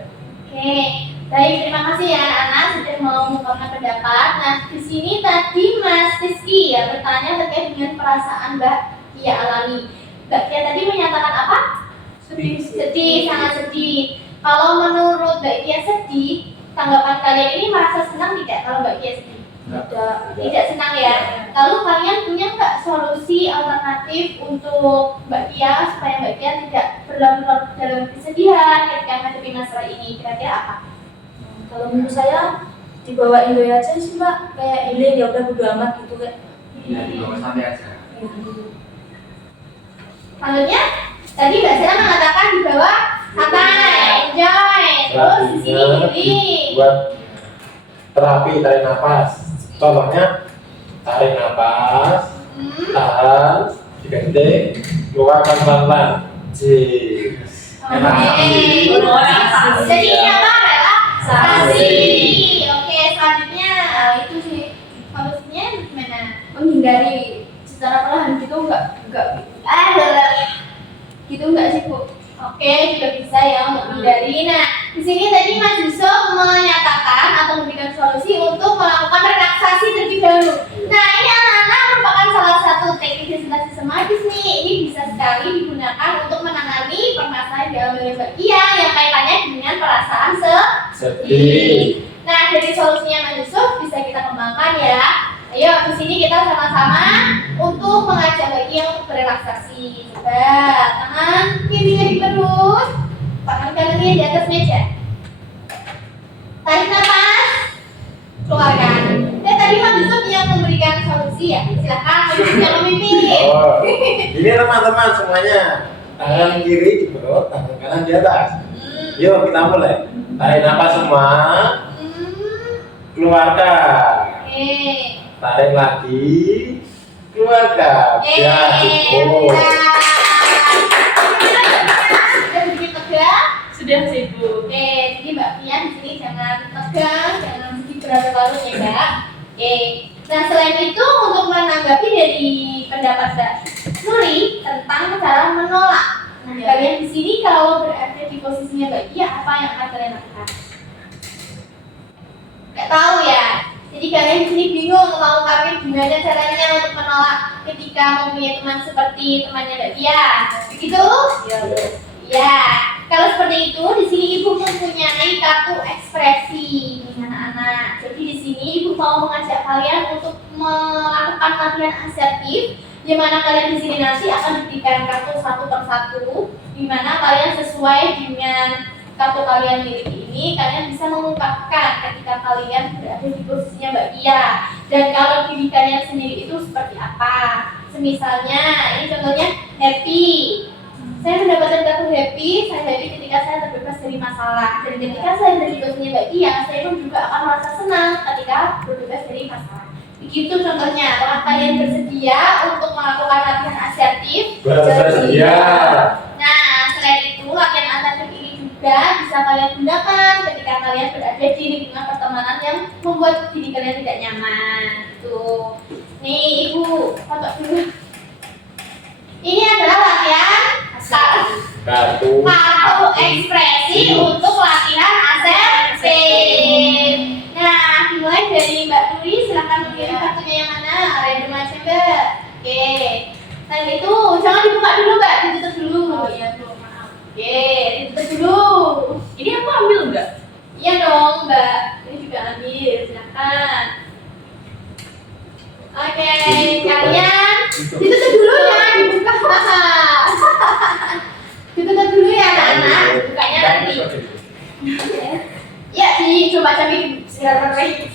Oke, baik, terima kasih ya anak-anak sudah mau mengungkapkan pendapat. Nah, di sini tadi Mas Rizky ya bertanya terkait dengan perasaan Mbak Kia alami. Mbak Kia tadi menyatakan apa? Sedih. Sedih, sangat sedih. Kalau menurut Mbak Kia sedih, tanggapan kalian ini merasa senang tidak kalau Mbak Kia sedih? Tidak senang ya. Lalu kalian punya nggak solusi alternatif untuk Mbak Kia supaya Mbak Kia tidak berlarut-larut dalam kesedihan ketika menghadapi masalah ini? Kira-kira apa? Kalau menurut saya dibawa Indo aja sih Mbak, kayak healing ya udah bodo amat gitu kayak. Ya dibawa santai aja. Selanjutnya, tadi Mbak Sela mengatakan dibawa santai, enjoy. Terus di sini healing. Buat terapi tarik nafas. Contohnya tarik nafas, tahan, diganti, keluarkan pelan-pelan. Jis. Jadi ini apa Bella? Sasi. Oke, selanjutnya itu sih solusinya gimana? Menghindari secara perlahan gitu enggak gitu enggak sih Bu? Oke, juga bisa ya untuk menghindari. Nah, di sini tadi Mas Yusuf menyatakan atau memberikan solusi untuk melakukan relaksasi terlebih dahulu. Nah, ini anak-anak merupakan salah satu teknik presentasi sematis nih. Ini bisa sekali digunakan untuk menangani permasalahan dalam Mbak Kia yang kaitannya dengan perasaan sedih. Nah, dari solusinya Mas Yusuf bisa kita kembangkan ya. Ayo, di sini kita sama-sama untuk mengajak Mbak Kia untuk berrelaksasi. Coba, tangan kiri terus, tangan kanannya di atas meja. Tarik nafas, keluarkan. Tadi Mas Yusuf yang memberikan solusi ya. Silakan Mas Yusuf yang memimpin. Oh, ini teman-teman semuanya. Tangan kiri di perut, tangan kanan di atas. Yuk kita mulai. Tarik nafas semua. Keluarkan. Oke. Tarik lagi. Keluarkan. Ya cukup. Sudah sedikit tegak. Sudah sih Bu. Oke, jadi Mbak Pia di sini jangan tegang, jangan sedikit berlarut-larut ya Mbak. Oke. Nah selain itu untuk menanggapi dari pendapat Mbak Nuri tentang cara menolak. Nah kalian di sini kalau berada di posisinya Mbak Pia apa yang akan kalian lakukan? Nggak tahu ya. Jadi kalian di sini bingung mau kami gimana caranya untuk menolak ketika mempunyai teman seperti temannya Mbak Pia. Begitu? Ya. Kalau seperti itu, di sini Ibu mempunyai kartu ekspresi anak-anak. Jadi di sini Ibu mau mengajak kalian untuk melakukan latihan asertif, di mana kalian di sini nanti akan diberikan kartu satu persatu, di mana kalian sesuai dengan kartu kalian miliki ini, kalian bisa mengungkapkan ketika kalian berada di posisinya Mbak Kia. Dan kalau diri kalian sendiri itu seperti apa? Semisalnya, ini contohnya happy. Saya mendapatkan kartu happy, saya happy ketika saya terbebas dari masalah. Dan ketika saya berada di posisinya Mbak Kia, saya pun juga akan merasa senang ketika terbebas dari masalah. Begitu contohnya, apakah kalian bersedia untuk melakukan latihan asertif? Bersedia. Nah, selain itu, latihan asertif ini juga bisa kalian gunakan ketika kalian berada di lingkungan pertemanan yang membuat diri kalian tidak nyaman. Tuh, nih Ibu, foto dulu. Ini adalah latihan Kartu ekspresi untuk latihan asertif. Nah, dimulai dari Mbak Nuri, silahkan memilih kartunya yang mana, random aja Mbak. Oke. Selain itu, jangan dibuka dulu Mbak, ditutup dulu. Oh iya Bu, maaf. Oke, ditutup dulu. Ini aku ambil enggak? Iya dong Mbak, ini juga ambil, silahkan. Oke, kalian ditutup dulu, jangan dibuka. Ditutup dulu ya anak-anak, bukanya nanti. Ya, dicoba cari secara baik.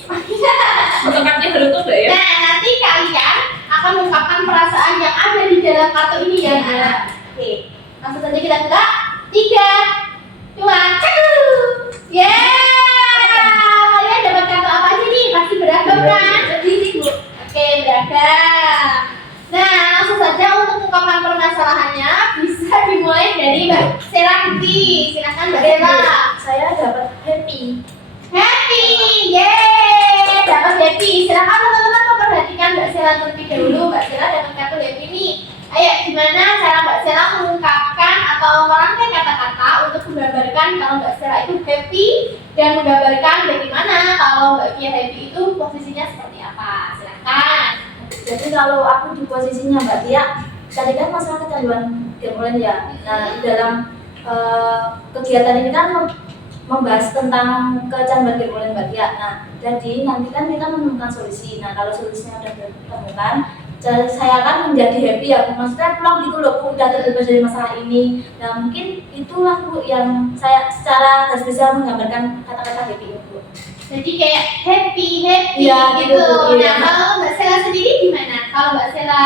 Untuk kartunya beruntung enggak ya? Nah, nanti kalian akan mengungkapkan perasaan yang ada di dalam kartu ini ya anak. Oke, langsung saja kita buka. 3, 2, 1. Kalian dapat kartu apa aja nih? Pasti beragam kan? Oke, beragam. mengungkapkan permasalahannya bisa dimulai dari Mbak Sela Putih. Silakan Mbak Sela. Saya dapat happy. Happy, yeay, dapat happy. Silakan teman-teman memperhatikan Mbak Sela terlebih dahulu. Mbak Sela dapat kartu happy nih. Ayo, gimana cara Mbak Sela mengungkapkan atau merangkai kata-kata untuk menggambarkan kalau Mbak Sela itu happy dan menggambarkan bagaimana kalau Mbak Kia happy itu posisinya seperti apa? Silakan. Jadi kalau aku di posisinya Mbak Tia, tadi kan masalah kecanduan game online ya. Nah, dalam kegiatan ini kan membahas tentang kecanduan game online Mbak Tia. Nah, jadi nanti kan kita menemukan solusi. Nah, kalau solusinya sudah ditemukan, saya akan menjadi happy ya. Maksudnya pulang gitu loh, Bu, udah terbebas dari masalah ini. Nah, mungkin itulah Bu yang saya secara garis besar menggambarkan kata-kata happy itu. Jadi kayak happy Iya, gitu. gitu, iya. Nah, kalau Mbak Sela sendiri gimana? Kalau Mbak Sela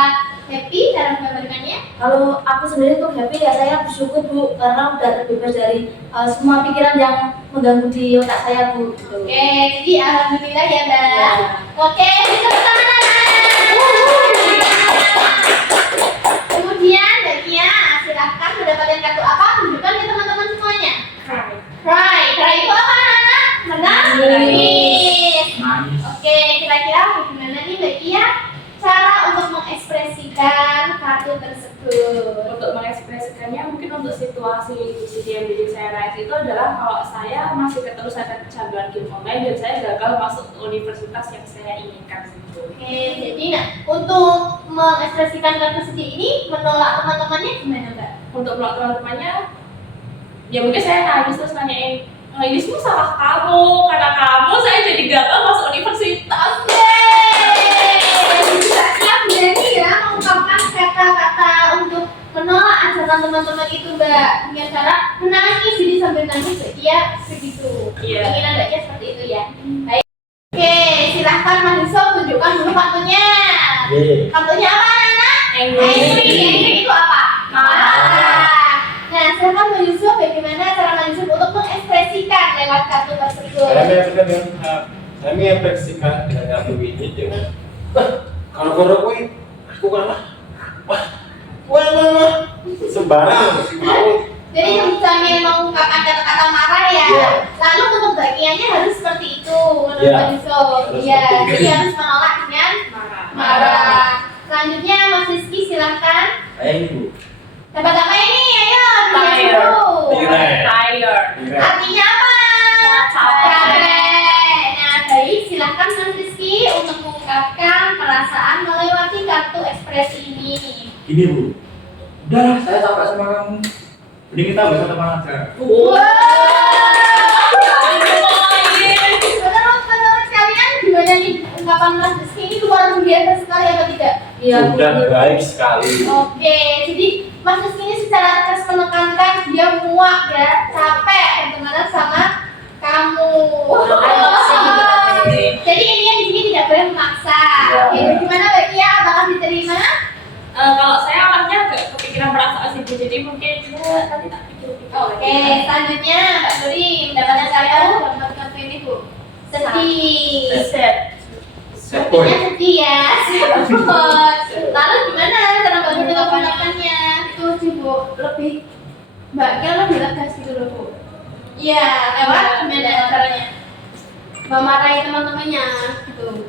happy cara menggambarkannya? Kalau aku sendiri untuk happy ya saya bersyukur Bu karena udah terbebas dari semua pikiran yang mengganggu di otak saya Bu. Gitu. Oke, jadi alhamdulillah ya Mbak. Ya. Oke, itu pertama. Kemudian Mbak Kia, silahkan mendapatkan kartu apa? Tunjukkan ke teman-teman semuanya. Cry itu apa anak? Menangis. Nangis. Oke, kira-kira bagaimana nih Mbak Kia cara untuk mengekspresikan kartu tersebut? Untuk mengekspresikannya mungkin untuk situasi yang bikin saya nangis itu adalah kalau saya masih keterusan kecanduan game online dan saya gagal masuk universitas yang saya inginkan gitu. Oke, jadi nah untuk mengekspresikan kartu sedih ini menolak teman-temannya gimana Mbak? Untuk menolak teman-temannya, ya mungkin saya nangis terus nanyain, ini semua salah kamu, karena kamu saya jadi gagal masuk universitas. Siap berani ya mengungkapkan kata-kata untuk menolak ajakan teman-teman itu Mbak dengan cara menangis, jadi sambil nangis dia begitu. Iya. Keinginan Mbaknya seperti itu ya. Baik. Oke, silahkan Mas Yusuf tunjukkan dulu kartunya. Kartunya apa anak? Angry itu apa? Marah. Nah, silahkan Mas Yusuf bagaimana cara Mas Yusuf untuk mengekspresikan lewat kartu tersebut? Saya mengekspresikan dengan kartu ini dengan kalau gue aku kalah. Wah, sembarang mau. Jadi sambil mengungkapkan kata-kata marah ya. Iya. Lalu untuk bagiannya harus seperti itu menurut Iya. Pak Yusuf. Harus Iya, seperti itu. jadi harus menolak dengan marah. Selanjutnya Mas Rizky silahkan. Saya ini Bu. Dapat apa ini? Ayo dilihat Tired. dulu. Tired. Artinya apa? Capek. Nah, baik, silahkan Mas Rizky untuk mengungkapkan perasaan melewati kartu ekspresi ini. Ini Bu. Udahlah, saya capek sama kamu. Mending kita bisa teman aja. Menurut kalian gimana nih ungkapan Mas Rizky ini luar biasa sekali apa tidak? Iya Bu. Sudah baik sekali. Oke, jadi Mas Rizky ini secara tegas menekankan dia muak ya, capek berteman sama kamu. Jadi ini yang di sini tidak boleh memaksa. Oke, gimana Mbak Kia? Apakah diterima? Kalau saya awalnya agak kepikiran perasaan sih Bu, jadi mungkin ya nanti tak pikir-pikir. Oke, selanjutnya Mbak Nuri mendapatkan kartu dapat kartu ini Bu. Sedih. Sepertinya sedih ya. Lalu gimana cara Mbak Nuri menggunakannya? Itu sih Bu, lebih Mbak Kia lebih tegas gitu loh Bu. Iya, lewat gimana caranya? Memarahi teman-temannya gitu.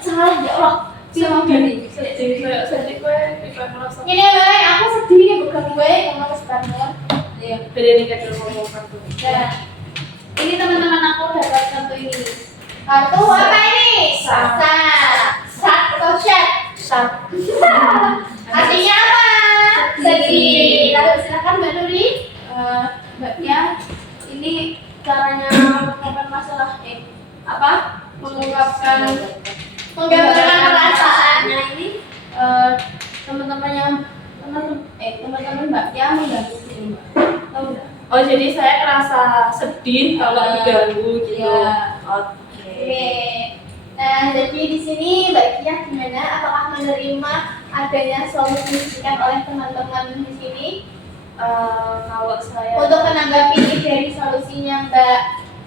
Salah ya Allah. Sama gini. Jadi gue merasa Ini Mbak, aku sedih ya bukan gue, kamu harus banget. Iya. beda nih kan ngomong kartu. Dan ini teman-teman aku dapat kartu ini. Kartu apa ini? Sat. Sat atau chat? Sat. Artinya apa? Sedih. Lalu silakan Mbak Nuri. Mbak Kia, ini caranya mengungkapkan masalah apa? Mengungkapkan Menggambarkan perasaannya ini teman-temannya teman-teman Mbak Kia mengganggu sini Mbak. Tahu nggak? Oh jadi saya ngerasa sedih kalau diganggu gitu. Iya. Oke. Nah, jadi di sini Mbak Kia gimana? Apakah menerima adanya solusi diberikan oleh teman-teman di sini? Kalau saya Untuk menanggapi dari solusinya Mbak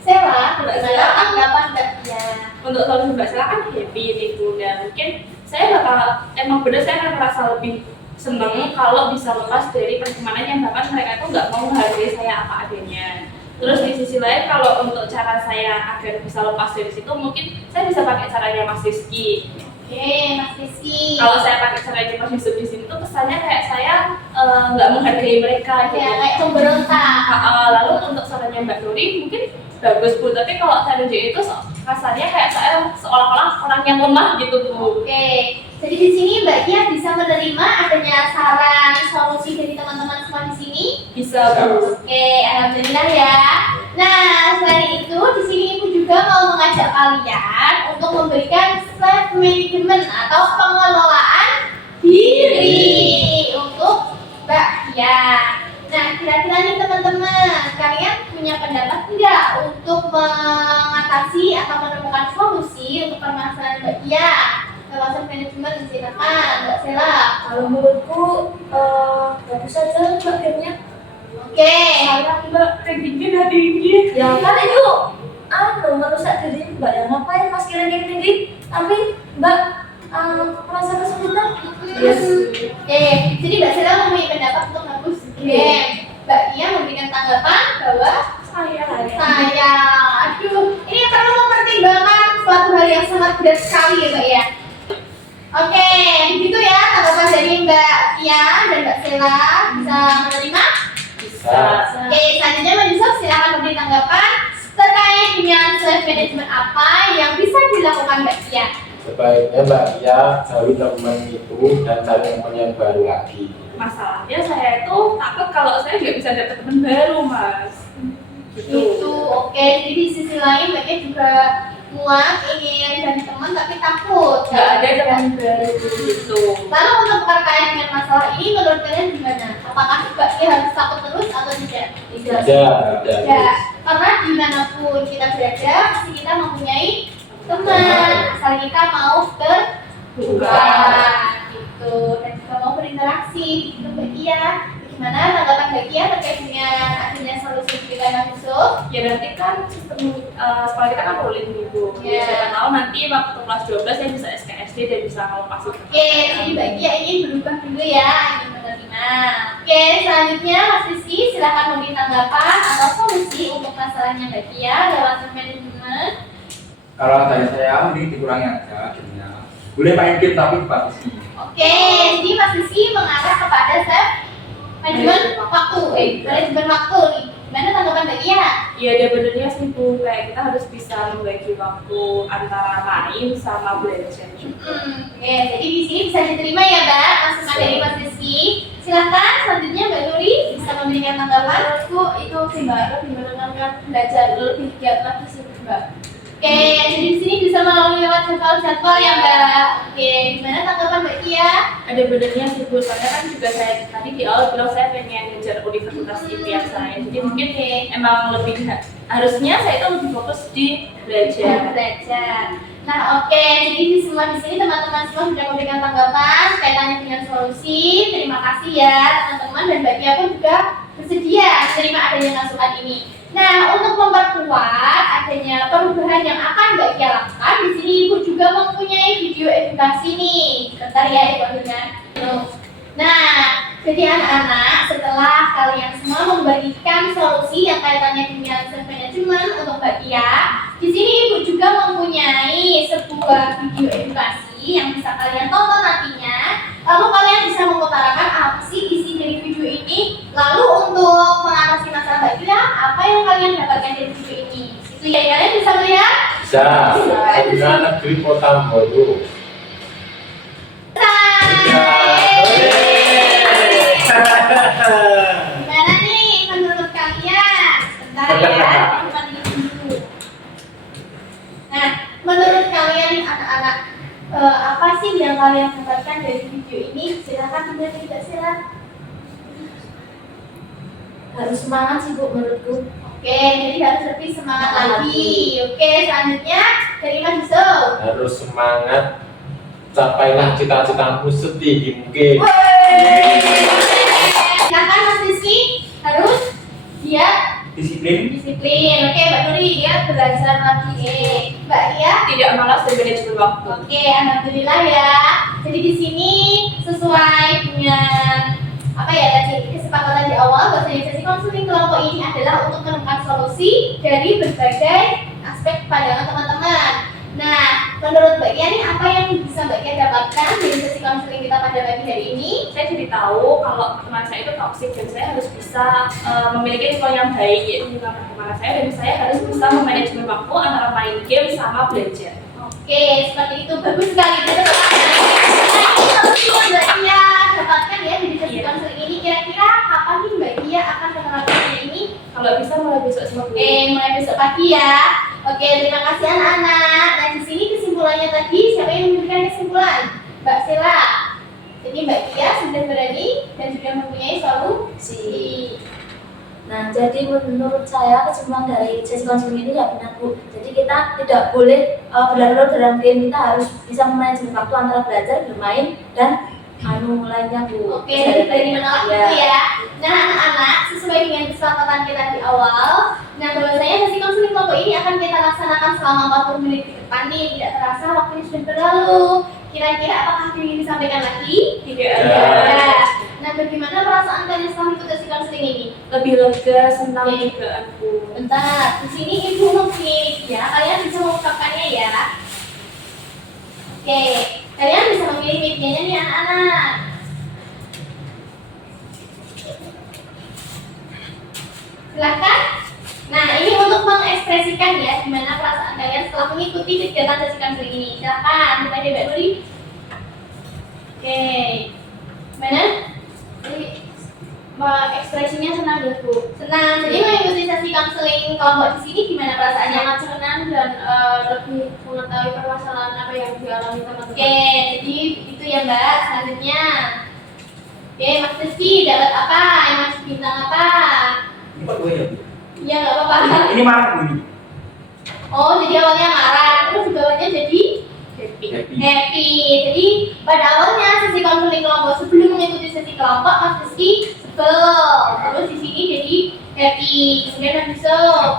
Sela, Mbak bagaimana Sela. tanggapan Mbak Kia? untuk solusi Mbak Sela kan happy nih Bu, dan mungkin saya bakal emang bener saya akan merasa lebih seneng kalau bisa lepas dari pertemanan yang bahkan mereka itu nggak mau menghargai saya apa adanya. Terus di sisi lain kalau untuk cara saya agar bisa lepas dari situ mungkin saya bisa pakai caranya Mas Rizky. Oke, Mas Rizky. Kalau saya pakai caranya Mas Yusuf di sini tuh kesannya kayak saya nggak menghargai mereka gitu. Ya, kayak pemberontak. Lalu untuk sarannya Mbak Nuri mungkin bagus Bu, tapi kalau saya tunjuk itu kasarnya kayak saya seolah-olah orang yang lemah gitu Bu. Oke, jadi di sini Mbak Kia bisa menerima adanya saran solusi dari teman-teman semua di sini. Bisa Bu. Oke, alhamdulillah ya. Nah, selain itu di sini Ibu juga mau mengajak kalian untuk memberikan self management atau pengelolaan diri untuk Mbak Kia. Nah, kira-kira nih teman-teman, kalian punya pendapat enggak untuk mengatasi atau menemukan solusi untuk permasalahan Mbak Kia? Kawasan manajemen, silakan Mbak Sela. Kalau menurutku bagus saja Mbak gamenya. Oke. Sayang Mbak, tinggi tinggi. Ya kan itu merusak diri Mbak yang ngapain Mas kira-kira tinggi tapi Mbak merasa kesulitan. Yes. Oke, jadi Mbak Sela mempunyai pendapat untuk hapus game. Mbak Kia memberikan tanggapan bahwa saya, aduh, ini perlu mempertimbangkan suatu hal yang sangat berat sekali ya Mbak ya. Oke, begitu ya tanggapan dari Mbak Kia dan Mbak Sela, bisa menerima? Bisa. Oke, selanjutnya Mbak Yusuf silakan memberi tanggapan terkait dengan self management apa yang bisa dilakukan Mbak Kia. Sebaiknya Mbak Kia jauhi teman itu dan cari teman yang baru lagi. Masalahnya saya itu takut kalau saya nggak bisa dapet teman baru Mas. Itu oke, jadi di sisi lain Mbak Kia juga muat ingin jadi teman tapi takut Nggak ada teman baru gitu. Lalu untuk terkait dengan masalah ini menurut kalian gimana? Apakah Mbak Kia harus takut terus atau tidak? Tidak. Karena dimanapun kita berada pasti kita mempunyai teman asal kita mau terbuka gitu dan juga mau berinteraksi gitu Mbak Kia. Gimana tanggapan Mbak Kia terkait dengan adanya solusi dari Mas Yusuf? Ya nanti kan sistem sekolah kita kan rolling nih Bu. Ya. Siapa tahu nanti waktu kelas 12 saya bisa SKSD dan bisa ngelepas itu. Oke, jadi Mbak Kia ingin berubah dulu ya, ingin menerima. Oke, selanjutnya Mas Rizky silakan memberi tanggapan atau solusi untuk masalahnya Mbak Kia lewat manajemen. Kalau dari saya mending dikurangi aja gamenya. Boleh main game tapi dibatasi. Oke, jadi Mas Rizky mengarah kepada self manajemen waktu, manajemen waktu nih. Gimana tanggapan Mbak Kia? Iya ada benernya sih Bu, kayak kita harus bisa membagi waktu antara main sama belajar. Oke, jadi di sini bisa diterima ya Mbak, masukan dari Mas Rizky. Silahkan selanjutnya Mbak Nuri bisa memberikan tanggapan. Menurutku itu sih Mbak, lebih menenangkan belajar lebih giat lagi sih Mbak. Oke, jadi di sini bisa melalui lewat jadwal-jadwal ya Mbak. Oke, gimana tanggapan Mbak Kia? Ada benernya sih Bu, soalnya kan juga saya tadi di awal bilang saya pengen ngejar universitas impian saya. Jadi mungkin emang lebih harusnya saya itu lebih fokus di belajar. Nah, oke, jadi di semua di sini teman-teman semua sudah memberikan tanggapan kaitannya dengan solusi. Terima kasih ya teman-teman dan Mbak Kia pun juga bersedia menerima adanya masukan ini. Nah, untuk memperkuat adanya perubahan yang akan Mbak Kia lakukan, di sini Ibu juga mempunyai video edukasi nih. Bentar ya Ibu ambilnya. Nah, jadi anak-anak setelah kalian semua memberikan solusi yang kaitannya dengan self management untuk Mbak Kia, di sini Ibu juga mempunyai sebuah video edukasi yang bisa kalian tonton nantinya. Lalu kalian bisa mengutarakan apa sih isi dari video ini. Lalu untuk mengatasi masalah Mbak Kia, apa yang kalian dapatkan dari video ini? Itu ya, kalian bisa melihat? Bisa. Saya negeri Kota Baru. Gimana nih menurut kalian? Bentar ya, teman dulu. Nah, menurut kalian nih anak-anak, apa sih yang kalian dapatkan dari video ini? Silakan juga tidak silakan. Harus semangat sih Bu menurutku. Oke, jadi harus lebih semangat lagi. Oke, selanjutnya dari Mas Yusuf. Harus semangat, capailah cita-citamu setinggi mungkin. Silakan Mas Rizky, harus giat Disiplin. disiplin. Oke, Mbak Nuri giat belajar lagi. Mbak Kia Tidak malas dan manajemen waktu. Oke, alhamdulillah ya. Jadi di sini sesuai dengan dengan apa ya tadi kesepakatan di awal bahwasanya sesi konseling kelompok ini adalah untuk menemukan solusi dari berbagai aspek pandangan teman-teman. Nah, menurut Mbak Kia nih apa yang bisa Mbak Kia dapatkan dari sesi konseling kita pada pagi hari ini? Saya jadi tahu kalau teman saya itu toksik dan saya harus bisa memiliki nilai yang baik, yaitu nilai pertemanan saya, dan saya harus bisa memanajemen waktu antara main game sama belajar. Oke, seperti itu bagus sekali. Nah, ini solusi yang Mbak Kia dapatkan ya dari sesi konseling ini. Kira-kira kapan nih Mbak Kia akan menerapkan ini? Kalau bisa mulai besok semua. Oke, mulai besok pagi ya. Oke, terima kasih anak-anak. Nah, di sini kesimpulannya tadi siapa yang memberikan kesimpulan? Mbak Sela. Jadi Mbak Kia sudah berani dan sudah mempunyai solusi. Nah, jadi menurut saya kesimpulan dari sesi konseling ini ya benar Bu. Jadi kita tidak boleh berlarut dalam game, kita harus bisa memanajemen waktu antara belajar, bermain, dan lainnya Bu. Oke, dari menolak itu ya. Nah, anak-anak sesuai dengan kesepakatan kita di awal. Nah, bahwasanya sesi konseling kelompok ini akan kita laksanakan selama 40 menit ke depan nih. Tidak terasa waktunya sudah berlalu. Kira-kira apakah ada yang ingin disampaikan lagi? Tidak Ada. ada. Nah, bagaimana perasaan kalian setelah ikut sesi konseling ini? Lebih lega, senang juga aku. Bentar, di sini ibu memilih ya. Kalian bisa mengungkapkannya ya. Oke, kalian bisa memilih medianya nih anak-anak. Silahkan. Nah, ini untuk mengekspresikan ya gimana perasaan kalian setelah mengikuti kegiatan sesi konseling ini. Silahkan, mulai dari Mbak Nuri. Oke, mana? Ekspresinya senang ya Bu. Senang. Jadi mengikuti sesi konseling kelompok di sini gimana perasaannya? Sangat senang dan lebih mengetahui permasalahan apa yang dialami teman-teman. Oke, jadi itu ya Mbak. Selanjutnya, oke Mas Rizky dapat apa? Mas bintang apa? Ini kok gue ya? Iya nggak apa-apa. Ini marah ini. Oh, jadi awalnya marah, terus bawahnya jadi Happy. happy. Jadi pada awalnya sesi konseling kelompok sebelum mengikuti sesi kelompok Mas Rizky sebel, terus di sini jadi happy. Kemudian Mas Yusuf.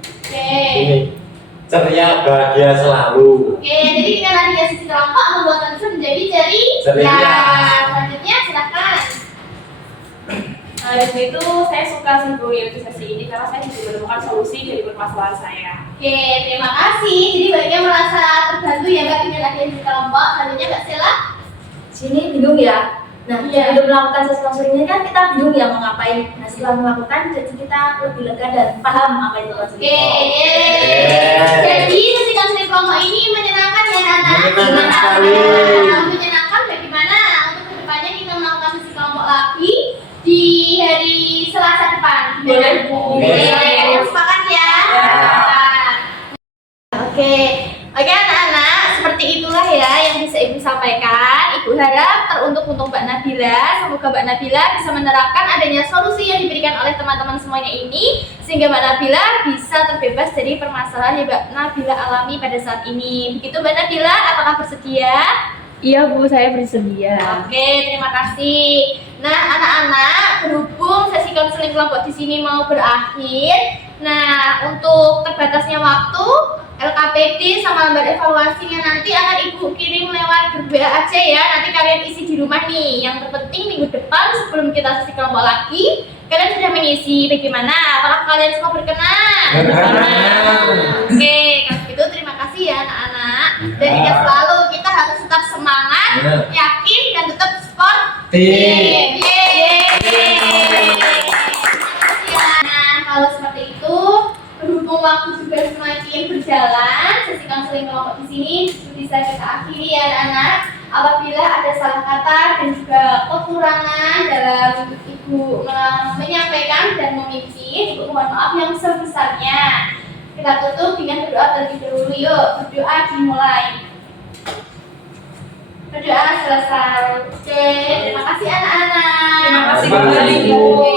Oke. Ini ceria bahagia selalu. Oke, jadi dengan adanya sesi kelompok membuat Mas Yusuf menjadi ceria. Selanjutnya silakan. Dari situ saya suka sih Bu ya sesi ini karena saya bisa menemukan solusi dari permasalahan saya. Oke, terima kasih. Jadi banyak merasa terbantu ya Mbak dengan adanya sesi kelompok. Selanjutnya Mbak Sela. Sini bingung ya. Nah, Iya. sebelum melakukan sesi konseling ini kan kita bingung ya mau ngapain. Nah, setelah melakukan jadi kita lebih lega dan paham apa itu konseling. Oke, jadi sesi konseling kelompok ini menyenangkan ya Nana. Menyenangkan sekali. Menyenangkan bagaimana untuk kedepannya kita melakukan sesi kelompok lagi di hari Selasa depan. Boleh, Bu. Oke, sepakat ya. Oke, anak-anak, seperti itulah ya yang bisa Ibu sampaikan. Ibu harap teruntuk untuk Mbak Nabila. Semoga Mbak Nabila bisa menerapkan adanya solusi yang diberikan oleh teman-teman semuanya ini, sehingga Mbak Nabila bisa terbebas dari permasalahan yang Mbak Nabila alami pada saat ini. Begitu Mbak Nabila, apakah bersedia? Iya Bu, saya bersedia. Oke, terima kasih. Nah, anak-anak, berhubung sesi konseling kelompok di sini mau berakhir, nah untuk terbatasnya waktu, LKPD sama lembar evaluasinya nanti akan Ibu kirim lewat grup WA aja ya. Nanti kalian isi di rumah nih. Yang terpenting minggu depan sebelum kita sesi kelompok lagi, kalian sudah mengisi. Bagaimana? Apakah kalian semua berkenan? Oke, kalau gitu terima kasih ya anak-anak. Dan ingat selalu kita harus tetap semangat, yakin dan tetap sportif. Nah, kalau seperti itu, berhubung waktu sudah semakin berjalan, sesi konseling kelompok di sini bisa kita akhiri ya anak-anak. Apabila ada salah kata dan juga kekurangan dalam Ibu menyampaikan dan memimpin, Ibu mohon maaf yang sebesarnya. Kita tutup dengan berdoa terlebih dahulu. Yuk, berdoa dimulai. Berdoa selesai. Oke, terima kasih anak-anak. Terima kasih kembali, Bu. Oke.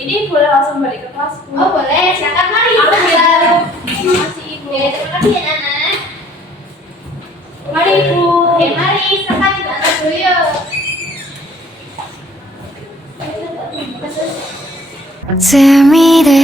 Ini boleh langsung balik ke kelas Bu. Oh boleh, silakan mari. Aku bilang. Terima kasih Ibu. Terima kasih ya anak. Mari Bu. Oke, mari silakan juga anak dulu yuk. Tear me the